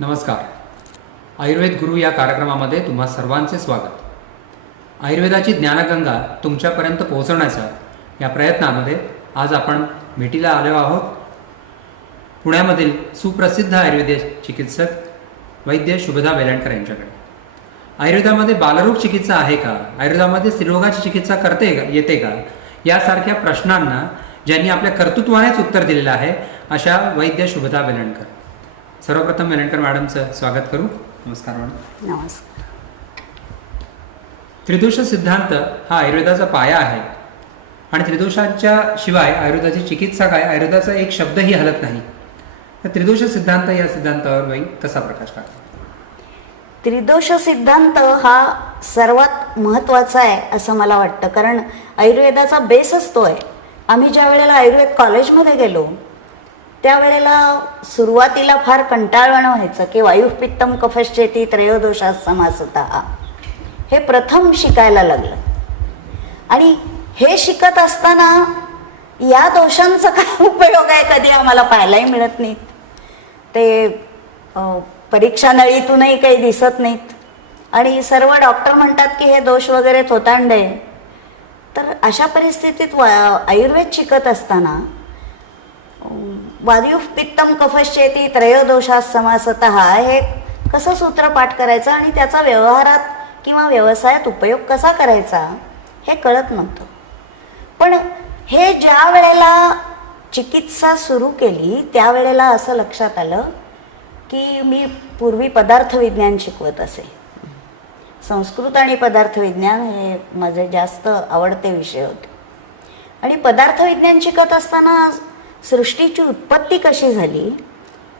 नमस्कार. आयुर्वेद गुरु या कार्यक्रमामध्ये तुम्हा सर्वांचे स्वागत. आयुर्वेदाची ज्ञानगंगा तुमच्यापर्यंत पोहोचवण्याच्या या प्रयत्नामध्ये आज आपण भेटीला आलो आहोत पुण्यामधील सुप्रसिद्ध आयुर्वेद चिकित्सक वैद्य शुभदा वेलणकर यांच्याकडे. आयुर्वेदामध्ये बालरोग चिकित्सा आहे का, आयुर्वेदामध्ये स्त्रीरोगाची चिकित्सा येते का, यासारख्या प्रश्नांना ज्यांनी आपल्या कर्तृत्वानेच उत्तर दिलेलं आहे अशा वैद्य शुभदा वेलणकर. सर्वप्रथम वेलणकर मॅडमचं स्वागत करू. नमस्कार मॅडम. नमस्कार. त्रिदोष सिद्धांत हा आयुर्वेदाचा पाया आहे आणि त्रिदोषांच्या शिवाय आयुर्वेदाची चिकित्सा काय, आयुर्वेदाचा एक शब्दही हलत नाही. तर त्रिदोष सिद्धांत या सिद्धांतावर बाई कसा प्रकाश टाकतो? त्रिदोष सिद्धांत हा सर्वात महत्त्वाचा आहे असं मला वाटतं, कारण आयुर्वेदाचा बेसच तो आहे. आम्ही ज्या वेळेला आयुर्वेद कॉलेजमध्ये गेलो त्यावेळेला सुरुवातीला फार कंटाळवाणं व्हायचं की वायु पित्तम कफश्चेती त्रयोदोषात समासतः हे प्रथम शिकायला लागलं. आणि हे शिकत असताना या दोषांचा काय उपयोग आहे कधी आम्हाला पाहायलाही मिळत नाहीत. ते परीक्षा नळीतूनही काही दिसत नाहीत आणि सर्व डॉक्टर म्हणतात की हे दोष वगैरे थोतांडे. तर अशा परिस्थितीत आयुर्वेद शिकत असताना वायु पित्तम कफश्चेती त्रयोदोषात समासतः हे कसं सूत्र पाठ करायचं आणि त्याचा व्यवहारात किंवा व्यवसायात उपयोग कसा करायचा हे कळत नव्हतं. पण हे ज्या वेळेला चिकित्सा सुरू केली त्यावेळेला असं लक्षात आलं की मी पूर्वी पदार्थ विज्ञान शिकवत असे. संस्कृत आणि पदार्थ विज्ञान हे माझे जास्त आवडते विषय होते. आणि पदार्थ विज्ञान शिकत असताना सृष्टीची उत्पत्ती कशी झाली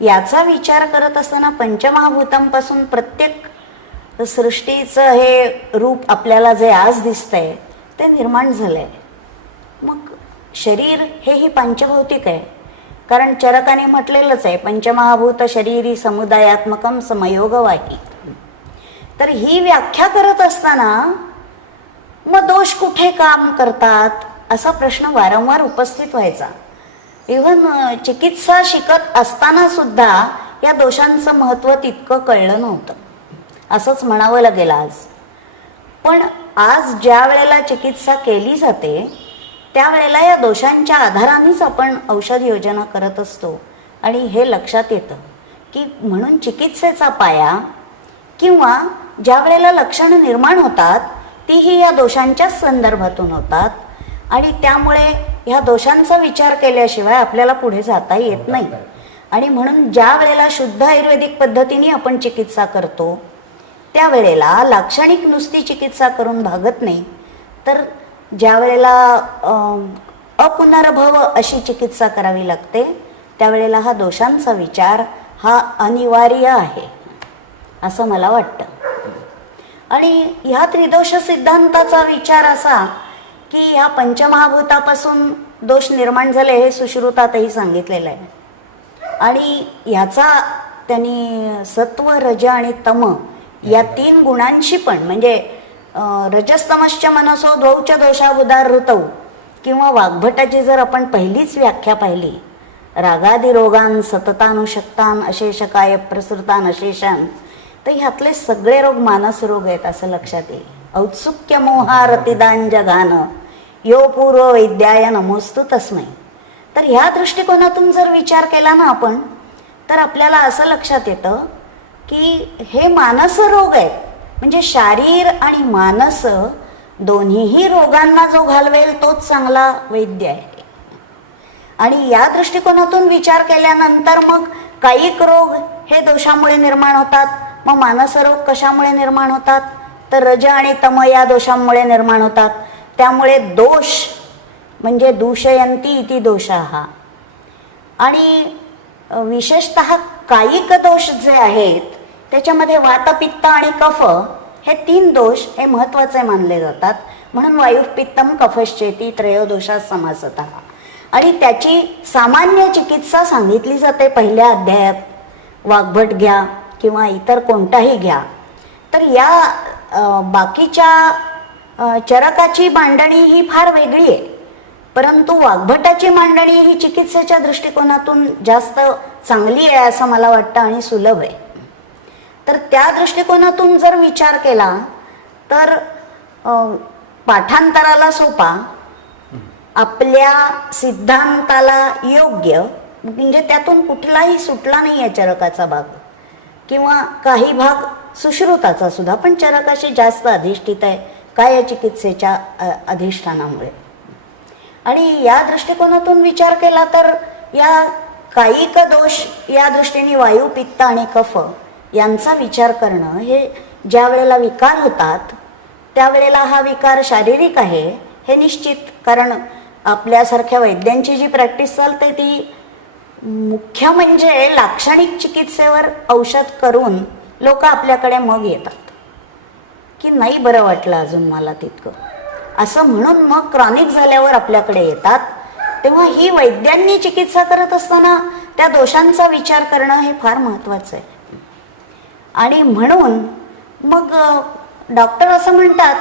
याचा विचार करत असताना पंचमहाभूतांपासून प्रत्येक सृष्टीचं हे रूप आपल्याला जे आज दिसतंय ते निर्माण झालंय. मग शरीर हेही पंचभौतिक आहे, कारण चरकाने म्हटलेलंच आहे पंचमहाभूत शरीरी समुदायात्मकम समयोगवाही. तर ही व्याख्या करत असताना मग दोष कुठे काम करतात असा प्रश्न वारंवार उपस्थित व्हायचा. इव्हन चिकित्सा शिकत असताना सुद्धा या दोषांचं महत्त्व तितकं कळलं नव्हतं असंच म्हणावं लागेल आज. पण आज ज्या वेळेला चिकित्सा केली जाते त्यावेळेला या दोषांच्या आधारानेच आपण औषध योजना करत असतो. आणि हे लक्षात येतं की म्हणून चिकित्सेचा पाया किंवा ज्या वेळेला लक्षणं निर्माण होतात तीही या दोषांच्याच संदर्भातून होतात. आणि त्यामुळे ह्या दोषांचा विचार केल्याशिवाय आपल्याला पुढे जाता येत नाही. आणि म्हणून ज्या वेळेला शुद्ध आयुर्वेदिक पद्धतीने आपण चिकित्सा करतो त्यावेळेला लाक्षणिक नुसती चिकित्सा करून भागत नाही, तर ज्या वेळेला अपुनर्भव अशी चिकित्सा करावी लागते त्यावेळेला हा दोषांचा विचार हा अनिवार्य आहे असं मला वाटतं. आणि ह्या त्रिदोष सिद्धांताचा विचार असा की ह्या पंचमहाभूतापासून दोष निर्माण झाले हे सुश्रुतातही सांगितलेलं आहे. आणि ह्याचा त्यांनी सत्व रज आणि तम या तीन गुणांशी पण म्हणजे रजस्तमश्च मनसो द्वौच दोषाबुधार ऋतौ किंवा वाग्भटाची जर आपण पहिलीच व्याख्या पाहिली रागादी रोगान सततानुशक्तान अशेषकाय प्रसृतान अशेषान, तर ह्यातले सगळे रोग मानस रोग आहेत असं लक्षात येईल. औत्सुक्य मोहारतिदान जगान यो पूर्व वैद्याय नमोस्तु तस्मै. तर ह्या दृष्टिकोनातून जर विचार केला ना आपण तर आपल्याला असं लक्षात येतं की हे मानस रोग आहेत. म्हणजे शारीर आणि मानस दोन्हीही रोगांना जो घालवेल तोच चांगला वैद्य आहे. आणि या दृष्टिकोनातून विचार केल्यानंतर मग कायिक रोग हे दोषामुळे निर्माण होतात. मग मानस रोग कशामुळे निर्माण होतात, तर रज आणि तम या दोषांमुळे निर्माण होतात. त्यामुळे दोष म्हणजे दूषयंती इति दोषाः. आणि विशेषतः कायिक दोष जे आहेत त्याच्यामध्ये वात पित्त आणि कफ हे तीन दोष हे महत्त्वाचे मानले जातात. म्हणून वायु पित्तम कफश्चेती त्रयोदोषात समासतः. आणि त्याची सामान्य चिकित्सा सांगितली जाते पहिल्या अध्यायात. वाग्भट घ्या किंवा इतर कोणताही घ्या. तर या बाकीच्या चरकाची मांडणी ही फार वेगळी आहे, परंतु वाग्भटाची मांडणी ही चिकित्सेच्या दृष्टिकोनातून जास्त चांगली आहे असं मला वाटतं आणि सुलभ आहे. तर त्या दृष्टिकोनातून जर विचार केला तर पाठांतराला सोपा, आपल्या सिद्धांताला योग्य, म्हणजे त्यातून कुठलाही सुटला नाही आहे चरकाचा भाग, किंवा काही भाग सुश्रुताचा सुद्धा, पण चरकाशी जास्त अधिष्ठित आहे काय चिकित्सेच्या अधिष्ठानामुळे. आणि या दृष्टिकोनातून विचार केला तर या कायिक दोष या दृष्टीने वायू, पित्त आणि कफ यांचा विचार करणं, हे ज्या वेळेला विकार होतात त्यावेळेला हा विकार शारीरिक आहे हे निश्चित. कारण आपल्यासारख्या वैद्यांची जी प्रॅक्टिस चालते ती मुख्य म्हणजे लाक्षणिक चिकित्सेवर औषध करून लोक आपल्याकडे मग येतात की नाही बरं वाटलं अजून मला तितकं, असं म्हणून मग क्रॉनिक झाल्यावर आपल्याकडे येतात. तेव्हा ही वैद्यांनी चिकित्सा करत असताना त्या दोषांचा विचार करणं हे फार महत्त्वाचं आहे. आणि म्हणून मग डॉक्टर असं म्हणतात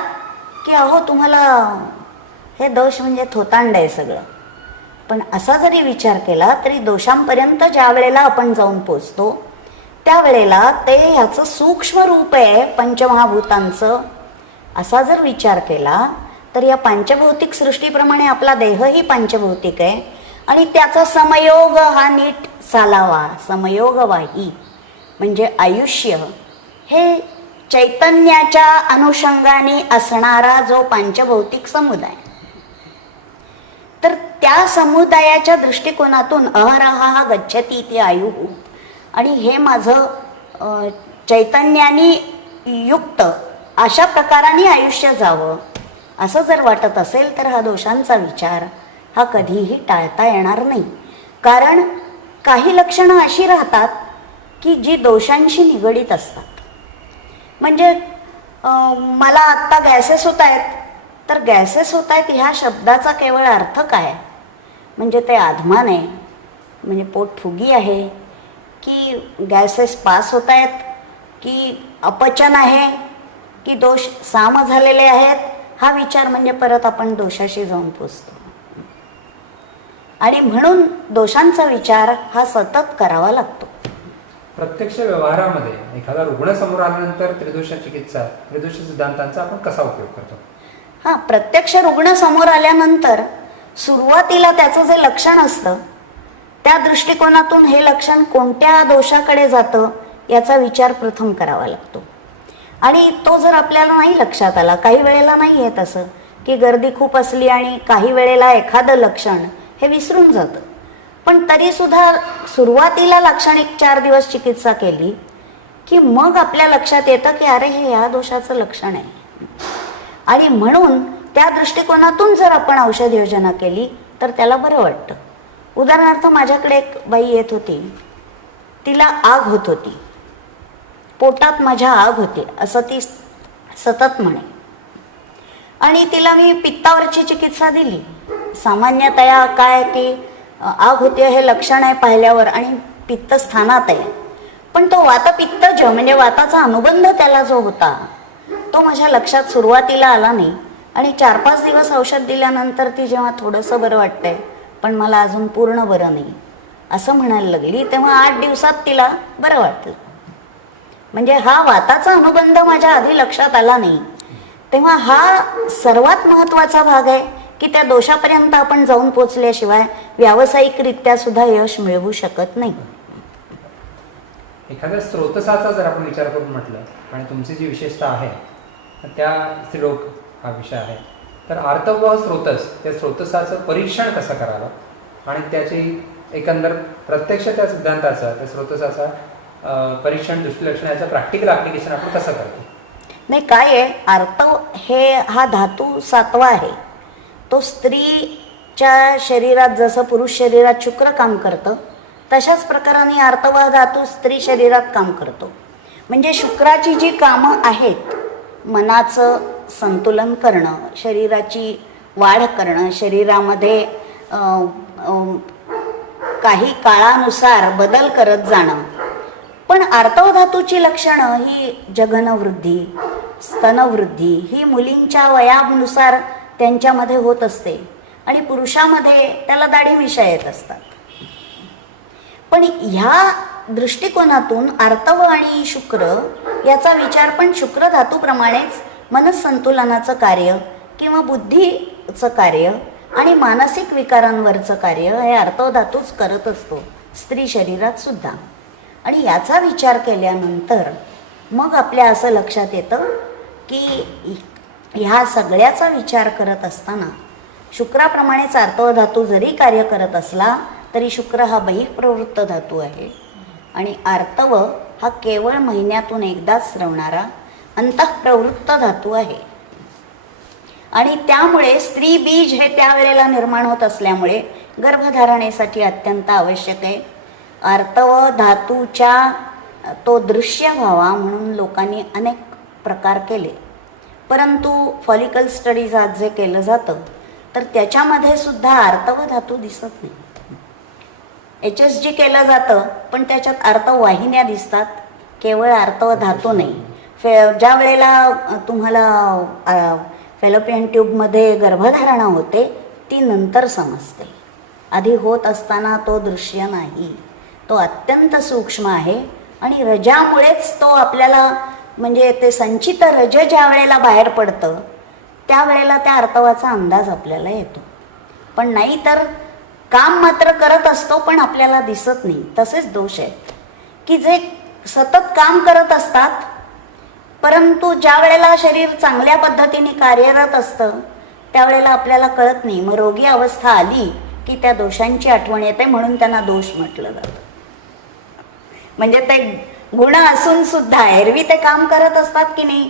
की अहो तुम्हाला हे दोष म्हणजे थोतांड आहे सगळं. पण असा जरी विचार केला तरी दोषांपर्यंत ज्या वेळेला आपण जाऊन पोचतो त्यावेळेला ते ह्याचं सूक्ष्म रूप आहे पंचमहाभूतांचं. असा जर विचार केला तर या पंचभौतिक सृष्टीप्रमाणे आपला देहही पंचभौतिक आहे आणि त्याचा समयोग हा नीट चालावा. समयोगवाही म्हणजे आयुष्य हे चैतन्याच्या अनुषंगाने असणारा जो पंचभौतिक समुदाय, तर त्या समुदायाच्या दृष्टिकोनातून अहरहा गच्छती ते आयु, आणि हे माझं चैतन्याने युक्त अशा प्रकाराने आयुष्य जावं असं जर वाटत असेल तर हा दोषांचा विचार हा कधीही टाळता येणार नाही. कारण काही लक्षणं अशी राहतात की जी दोषांशी निगडीत असतात. म्हणजे मला आत्ता गॅसेस होत आहेत, तर गॅसेस होत आहेत ह्या शब्दाचा केवळ अर्थ काय, म्हणजे ते आधमान आहे, म्हणजे पोटफुगी आहे, की गॅसेस पास होत आहेत, की अपचन आहे, की दोष साम झालेले आहेत, हा विचार म्हणजे परत आपण दोषाशी जाऊन पोचतो. आणि म्हणून दोषांचा विचार हा सतत करावा लागतो. प्रत्यक्ष व्यवहारामध्ये एखादा रुग्ण समोर आल्यानंतर त्रिदोष चिकित्सा, त्रिदोष सिद्धांतांचा आपण कसा उपयोग करतो? हां, प्रत्यक्ष रुग्ण समोर आल्यानंतर सुरुवातीला त्याचं जे लक्षण असतं त्या दृष्टिकोनातून हे लक्षण कोणत्या दोषाकडे जातं याचा विचार प्रथम करावा लागतो. आणि तो जर आपल्याला नाही लक्षात आला, काही वेळेला नाही येत असं की गर्दी खूप असली आणि काही वेळेला एखादं लक्षण हे विसरून जातं, पण तरीसुद्धा सुरुवातीला लाक्षणिक 4 दिवस चिकित्सा केली की मग आपल्या लक्षात येतं की अरे हे ह्या दोषाचं लक्षण आहे. आणि म्हणून त्या दृष्टिकोनातून जर आपण औषध योजना केली तर त्याला बरं वाटतं. उदाहरणार्थ माझ्याकडे एक बाई येत होती, तिला आग होत होती, पोटात माझ्या आग होती असं ती सतत म्हणे. आणि तिला मी पित्तावरची चिकित्सा दिली. सामान्यतया काय की आग होते हे लक्षण आहे पाहिल्यावर आणि पित्त स्थानात आहे, पण तो वातपित्तज म्हणजे वाताचा अनुबंध त्याला जो होता तो माझ्या लक्षात सुरुवातीला आला नाही. आणि 4-5 दिवस औषध दिल्यानंतर ती जेव्हा थोडंसं बरं वाटतंय पण मला अजून पूर्ण बरं नाही असं म्हणायला लागली, तेव्हा 8 दिवसात तिला बरं वाटलं. म्हणजे हा वाताचा अनुबंध माझ्या आधी लक्षात आला नाही. तेव्हा हा सर्वात महत्त्वाचा भाग आहे की त्या दोषापर्यंत आपण जाऊन पोचल्याशिवाय व्यावसायिकरित्या सुद्धा यश मिळवू शकत नाही. एखाद्या स्रोतसाचा जर आपण विचार करून म्हटलं आणि तुमची जी विशेषता आहे त्या स्त्रीरोग हा विषय आहे, तर आर्तव स्रोतस त्या स्रोतसाचं परीक्षण कसं करावं आणि त्याची एकंदर प्रत्यक्ष त्या सिद्धांताचा त्या स्रोतसाचा परीक्षण, दृष्टिलक्षण याचं प्रॅक्टिकल ॲप्लिकेशन आपण कसं करतो? नाही, काय आहे, आर्तव हे हा धातू 7वा आहे. तो स्त्रीच्या शरीरात जसं पुरुष शरीरात शुक्र काम करतं तशाच प्रकाराने आर्तव हा धातू स्त्री शरीरात काम करतो. म्हणजे शुक्राची जी कामं आहेत, मनाचं संतुलन करणं, शरीराची वाढ करणं, शरीरामध्ये काही काळानुसार बदल करत जाणं. पण आर्तव धातूची लक्षणं ही जघनवृद्धी, स्तनवृद्धी ही मुलींच्या वयानुसार त्यांच्यामध्ये होत असते आणि पुरुषामध्ये त्याला दाढी मिशा येत असतात. पण ह्या दृष्टिकोनातून आर्तव आणि शुक्र याचा विचार पण शुक्र धातूप्रमाणेच मनसंतुलनाचं कार्य किंवा बुद्धीचं कार्य आणि मानसिक विकारांवरचं कार्य हे आर्तव धातूच करत असतो स्त्री शरीरात सुद्धा. आणि याचा विचार केल्यानंतर मग आपल्या असं लक्षात येतं की ह्या सगळ्याचा विचार करत असताना शुक्राप्रमाणेच आर्तव धातू जरी कार्य करत असला तरी शुक्र हा बहिःप्रवृत्त धातू आहे आणि आर्तव हा केवळ महिन्यातून एकदाच स्रवणारा अंतःप्रवृत्त धातू आहे. आणि त्यामुळे स्त्री बीज हे त्यावेळेला निर्माण होत असल्यामुळे गर्भधारणेसाठी अत्यंत आवश्यक आहे. आर्तव धातूच्या तो दृश्य व्हावा म्हणून लोकांनी अनेक प्रकार केले, परंतु फॉलिकल स्टडीज आज जे केलं जातं तर त्याच्यामध्ये सुद्धा आर्तव धातू दिसत नाही. HSG केलं जातं पण त्याच्यात आर्तव वाहिन्या दिसतात, केवळ आर्तव धातू नाही. ज्या वेळेला तुम्हाला फॅलोपियन ट्यूबमध्ये गर्भधारणा होते ती नंतर समजते, आधी होत असताना तो दृश्य नाही, तो अत्यंत सूक्ष्म आहे. आणि रजामुळेच तो आपल्याला म्हणजे ते संचित रज ज्या वेळेला बाहेर पडतं त्यावेळेला त्या आर्तवाचा अंदाज आपल्याला येतो. पण नाही तर काम मात्र करत असतो पण आपल्याला दिसत नाही. तसेच दोष आहेत की जे सतत काम करत असतात परंतु ज्या वेळेला शरीर चांगल्या पद्धतीने कार्यरत असतं त्यावेळेला आपल्याला कळत नाही. मग रोगी अवस्था आली की त्या दोषांची आठवण येते म्हणून त्यांना दोष म्हटलं जातं. म्हणजे ते गुण असून सुद्धा एरवी ते काम करत असतात की नाही,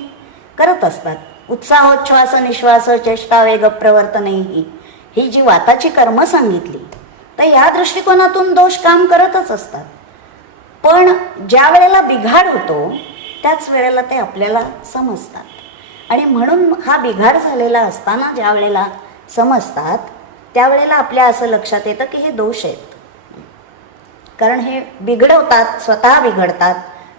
करत असतात. उत्साहोच्छ्वास निश्वास चेष्टा वेग प्रवर्तने ही जी वाताची कर्म सांगितली तर ह्या दृष्टिकोनातून दोष काम करतच असतात. पण ज्या वेळेला बिघाड होतो त्याच वेळेला ते आपल्याला समजतात. आणि म्हणून हा बिघाड झालेला असताना ज्या वेळेला समजतात त्यावेळेला आपल्या असं लक्षात येतं की हे दोष आहेत, कारण हे बिघडवतात, स्वतः बिघडतात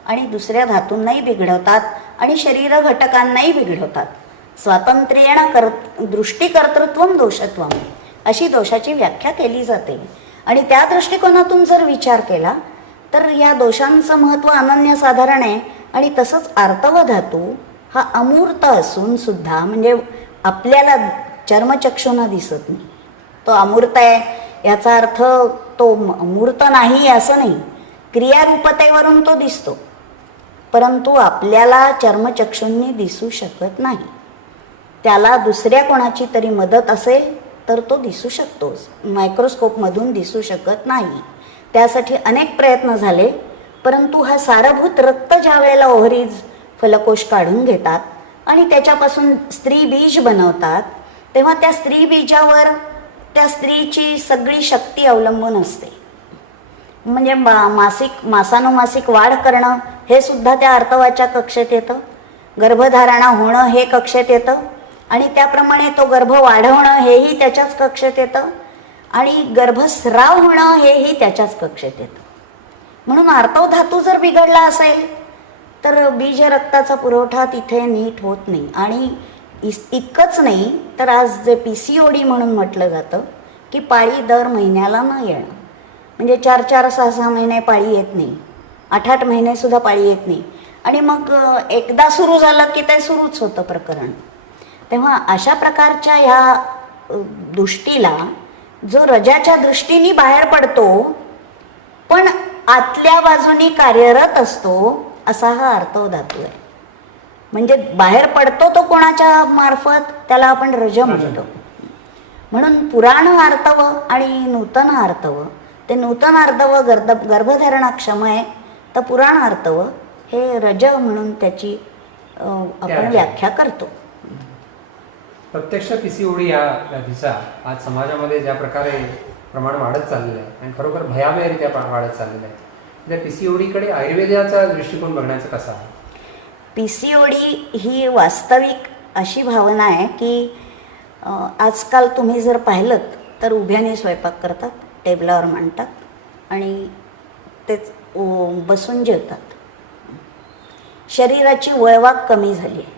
आणि दुसऱ्या धातूंनाही बिघडवतात आणि शरीर घटकांनाही बिघडवतात. स्वातंत्र्येण दृष्टिकर्तृत्वम दोषत्वम अशी दोषाची व्याख्या केली जाते. आणि त्या दृष्टिकोनातून जर विचार केला तर या दोषांचं महत्त्व अनन्यसाधारण आहे. आणि तसंच आर्तव धातू हा अमूर्त असून सुद्धा म्हणजे आपल्याला चर्मचक्षुना दिसत नाही, तो अमूर्त आहे याचा अर्थ तो मूर्त नाही असं नाही, क्रियारूपतेवरून तो दिसतो परंतु आपल्याला चर्मचक्षूंनी दिसू शकत नाही. त्याला दुसऱ्या कोणाची तरी मदत असेल तर तो दिसू शकतो, मायक्रोस्कोपमधून दिसू शकत नाही. त्यासाठी अनेक प्रयत्न झाले परंतु हा सारभूत रक्त ज्या वेळेला ओव्हरीज फलकोष काढून घेतात आणि त्याच्यापासून स्त्री बीज बनवतात तेव्हा त्या स्त्री बीजावर त्या स्त्रीची सगळी शक्ती अवलंबून असते. म्हणजे मासानुमासिक वाढ करणं हे सुद्धा त्या आर्तवाच्या कक्षेत येतं, गर्भधारणा होणं हे कक्षेत येतं आणि त्याप्रमाणे तो गर्भ वाढवणं हेही त्याच्याच कक्षेत येतं आणि गर्भस्राव होणं हेही त्याच्याच कक्षेत येतं. म्हणून आर्तव धातू जर बिघडला असेल तर बीज रक्ताचा पुरवठा तिथे नीट होत नाही. आणि इतकंच नाही तर आज जे PCOD म्हणून म्हटलं जातं की पाळी दर महिन्याला न येणं, म्हणजे 4-4, 6-6 महिने पाळी येत नाही, 8-8 महिनेसुद्धा पाळी येत नाही आणि मग एकदा सुरू झालं की ते सुरूच होतं प्रकरण. तेव्हा अशा प्रकारच्या ह्या दृष्टीला जो रजाच्या दृष्टीने बाहेर पडतो पण आतल्या बाजूनी कार्यरत असतो असा हा आर्तव धातू आहे. म्हणजे बाहेर पडतो तो कोणाच्या मार्फत त्याला आपण रज म्हणतो. म्हणून पुराण आर्तव आणि नूतन आर्तव, ते नूतन आर्तव गर्भधारणाक्षम आहे तर पुराण आर्तव हे रज म्हणून त्याची आपण व्याख्या करतो. प्रत्यक्ष PCOD या व्याधीचा आज समाजामध्ये ज्या प्रकारे प्रमाण वाढत चाललेलं आहे आणि खरोखर भयावहरित्या वाढत चाललेलं आहे, त्या PCOD आयुर्वेदाचा दृष्टिकोन बघण्याचा कसा आहे? PCOD ही वास्तविक अशी भावना आहे की आजकाल तुम्ही जर पाहिलं तर उभ्याने स्वयंपाक करतात, टेबलावर मांडतात आणि तेच बसून जेवतात. शरीराची वळवाक कमी झाली आहे,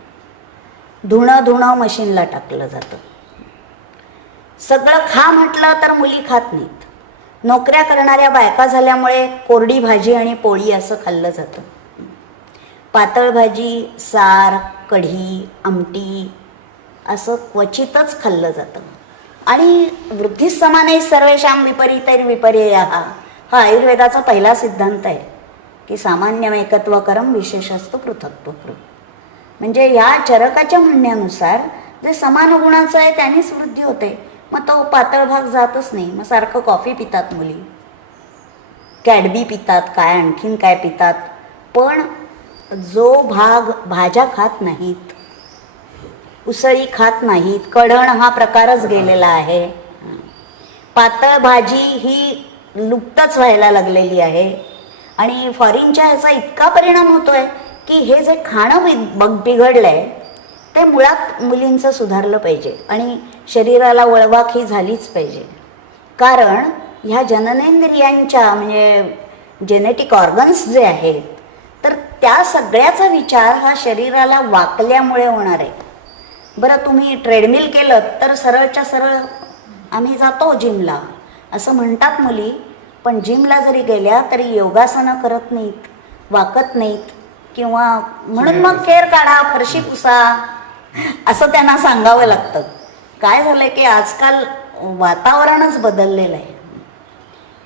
धुणं मशीनला टाकलं जातं. सगळं खा म्हटलं तर मुली खात नाहीत, नोकऱ्या करणाऱ्या बायका झाल्यामुळे कोरडी भाजी आणि पोळी असं खाल्लं जातं. पातळ भाजी, सार, कढी, आमटी असं क्वचितच खाल्लं जातं. आणि वृद्धी समाने सर्वेषां विपरीतैर्विपर्ययः हा आयुर्वेदाचा पहिला सिद्धांत आहे की सामान्यमेकत्वकरम विशेषस्तु पृथक्त्वकृत. म्हणजे या चरकाच्या म्हणण्यानुसार जे समान गुणाचं आहे त्यानेच वृद्धी होते. मग तो पातळ भाग जातच नाही. मग सारखं कॉफी पितात मुली, कॅडबी पितात, काय आणखीन काय पितात, पण जो भाग भाज्या खात नाहीत, उसळी खात नाहीत, कढण हा प्रकारच गेलेला आहे, पातळ भाजी ही लुप्तच व्हायला लागलेली आहे. आणि फॉरेनच्या ह्याचा इतका परिणाम होतोय की हे जे खाणं बिघडलंय ते मुळात मुलींचं सुधारलं पाहिजे आणि शरीराला वळवाक ही झालीच पाहिजे. कारण ह्या जननेंद्रियांच्या म्हणजे जेनेटिक ऑर्गन्स जे आहेत तर त्या सगळ्याचा विचार हा शरीराला वाकल्यामुळे होणार आहे. बरं, तुम्ही ट्रेडमिल केलं तर सरळच्या सरळ आम्ही जातो जिमला असं म्हणतात मुली, पण जिमला जरी गेल्या तरी योगासनं करत नाहीत, वाकत नाहीत, किंवा म्हणून मग केर काढा, फरशी पुसा असं त्यांना सांगावं लागतं. काय झालंय की आजकाल वातावरणच बदललेलं आहे.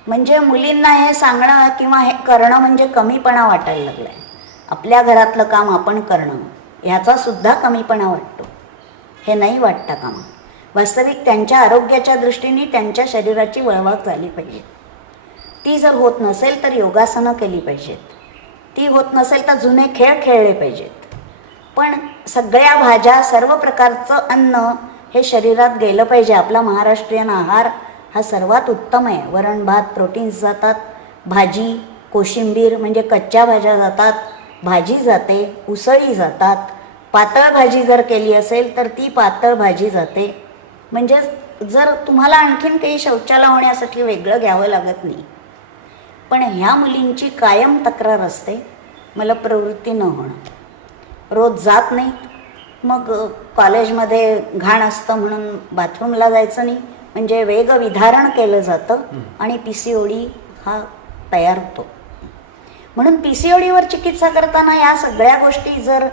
म्हणजे मुलींना हे सांगणं किंवा हे करणं म्हणजे कमीपणा वाटायला लागला आहे. आपल्या घरातलं काम आपण करणं ह्याचा सुद्धा कमीपणा वाटतो. हे नाही वाटता कामा. वास्तविक त्यांच्या आरोग्याच्या दृष्टीने त्यांच्या शरीराची वळवाक झाली पाहिजे. ती जर होत नसेल तर योगासनं केली पाहिजेत. ती होत नसेल तर जुने खेळ खेळले पाहिजेत. पण सगळ्या भाज्या, सर्व प्रकारचं अन्न हे शरीरात गेलं पाहिजे. आपला महाराष्ट्रीयन आहार हा सर्वात उत्तम आहे. वरण भात, प्रोटीन्स जातात, भाजी, कोशिंबीर म्हणजे कच्च्या भाज्या जातात, भाजी जाते, उसळी जातात, पातळ भाजी जर केली असेल तर ती पातळ भाजी जाते. म्हणजे जर तुम्हाला आणखीन काही शौचाला होण्यासाठी वेगळं घ्यावं लागत नाही. पण ह्या मुलींची कायम तक्रार असते मला प्रवृत्ती न होणं. रोज जात नाही, मग कॉलेजमध्ये घाण असतं म्हणून बाथरूमला जायचं नाही, म्हणजे वेगविधारण केलं जातं आणि PCOD हा तयार होतो. म्हणून PCODवर चिकित्सा करताना या सगळ्या गोष्टी जर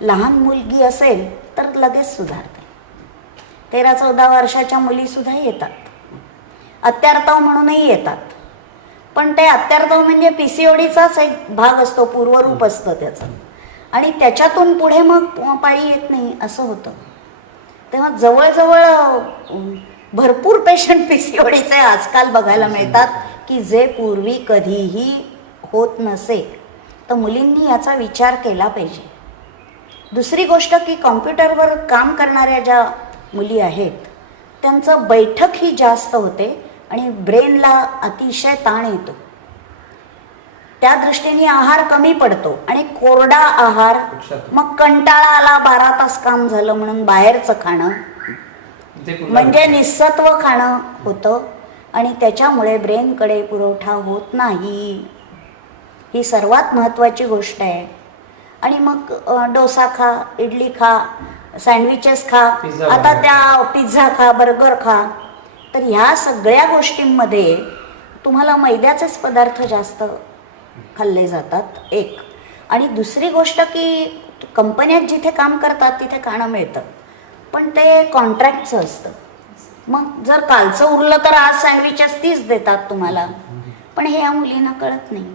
लहान मुलगी असेल तर लगेच सुधारते. 13-14 वर्षाच्या मुलीसुद्धा येतात, अत्यार्थव म्हणूनही येतात. पण ते अत्यार्थव म्हणजे PCODचाच एक भाग असतो, पूर्वरूप असतं त्याचं, आणि त्याच्यातून पुढे मग पाळी येत नाही असं होतं. तेव्हा जवळजवळ भरपूर पेशंट PCODचे आजकाल बघायला मिळतात की जे पूर्वी कधीही होत नसे. तर मुलींनी याचा विचार केला पाहिजे. दुसरी गोष्ट की कॉम्प्युटरवर काम करणाऱ्या ज्या मुली आहेत त्यांचं बैठक ही जास्त होते आणि ब्रेनला अतिशय ताण येतो. त्या दृष्टीने आहार कमी पडतो आणि कोरडा आहार, मग कंटाळा आला, 12 तास काम झालं म्हणून बाहेरचं खाणं म्हणजे निस्सत्व खाणं होतं आणि त्याच्यामुळे ब्रेनकडे पुरवठा होत नाही. ही सर्वात महत्त्वाची गोष्ट आहे. आणि मग डोसा खा, इडली खा, सँडविचेस खा, आता त्या पिझ्झा खा, बर्गर खा. तर ह्या सगळ्या गोष्टींमध्ये तुम्हाला मैद्याचेच पदार्थ जास्त खाल्ले जातात एक. आणि दुसरी गोष्ट की कंपन्यात जिथे काम करतात तिथे खाणं मिळतं, पण ते कॉन्ट्रॅक्टचं असतं. मग जर कालचं उरलं तर आज सँडविचेस तीच देतात तुम्हाला. पण हे या मुलींना कळत नाही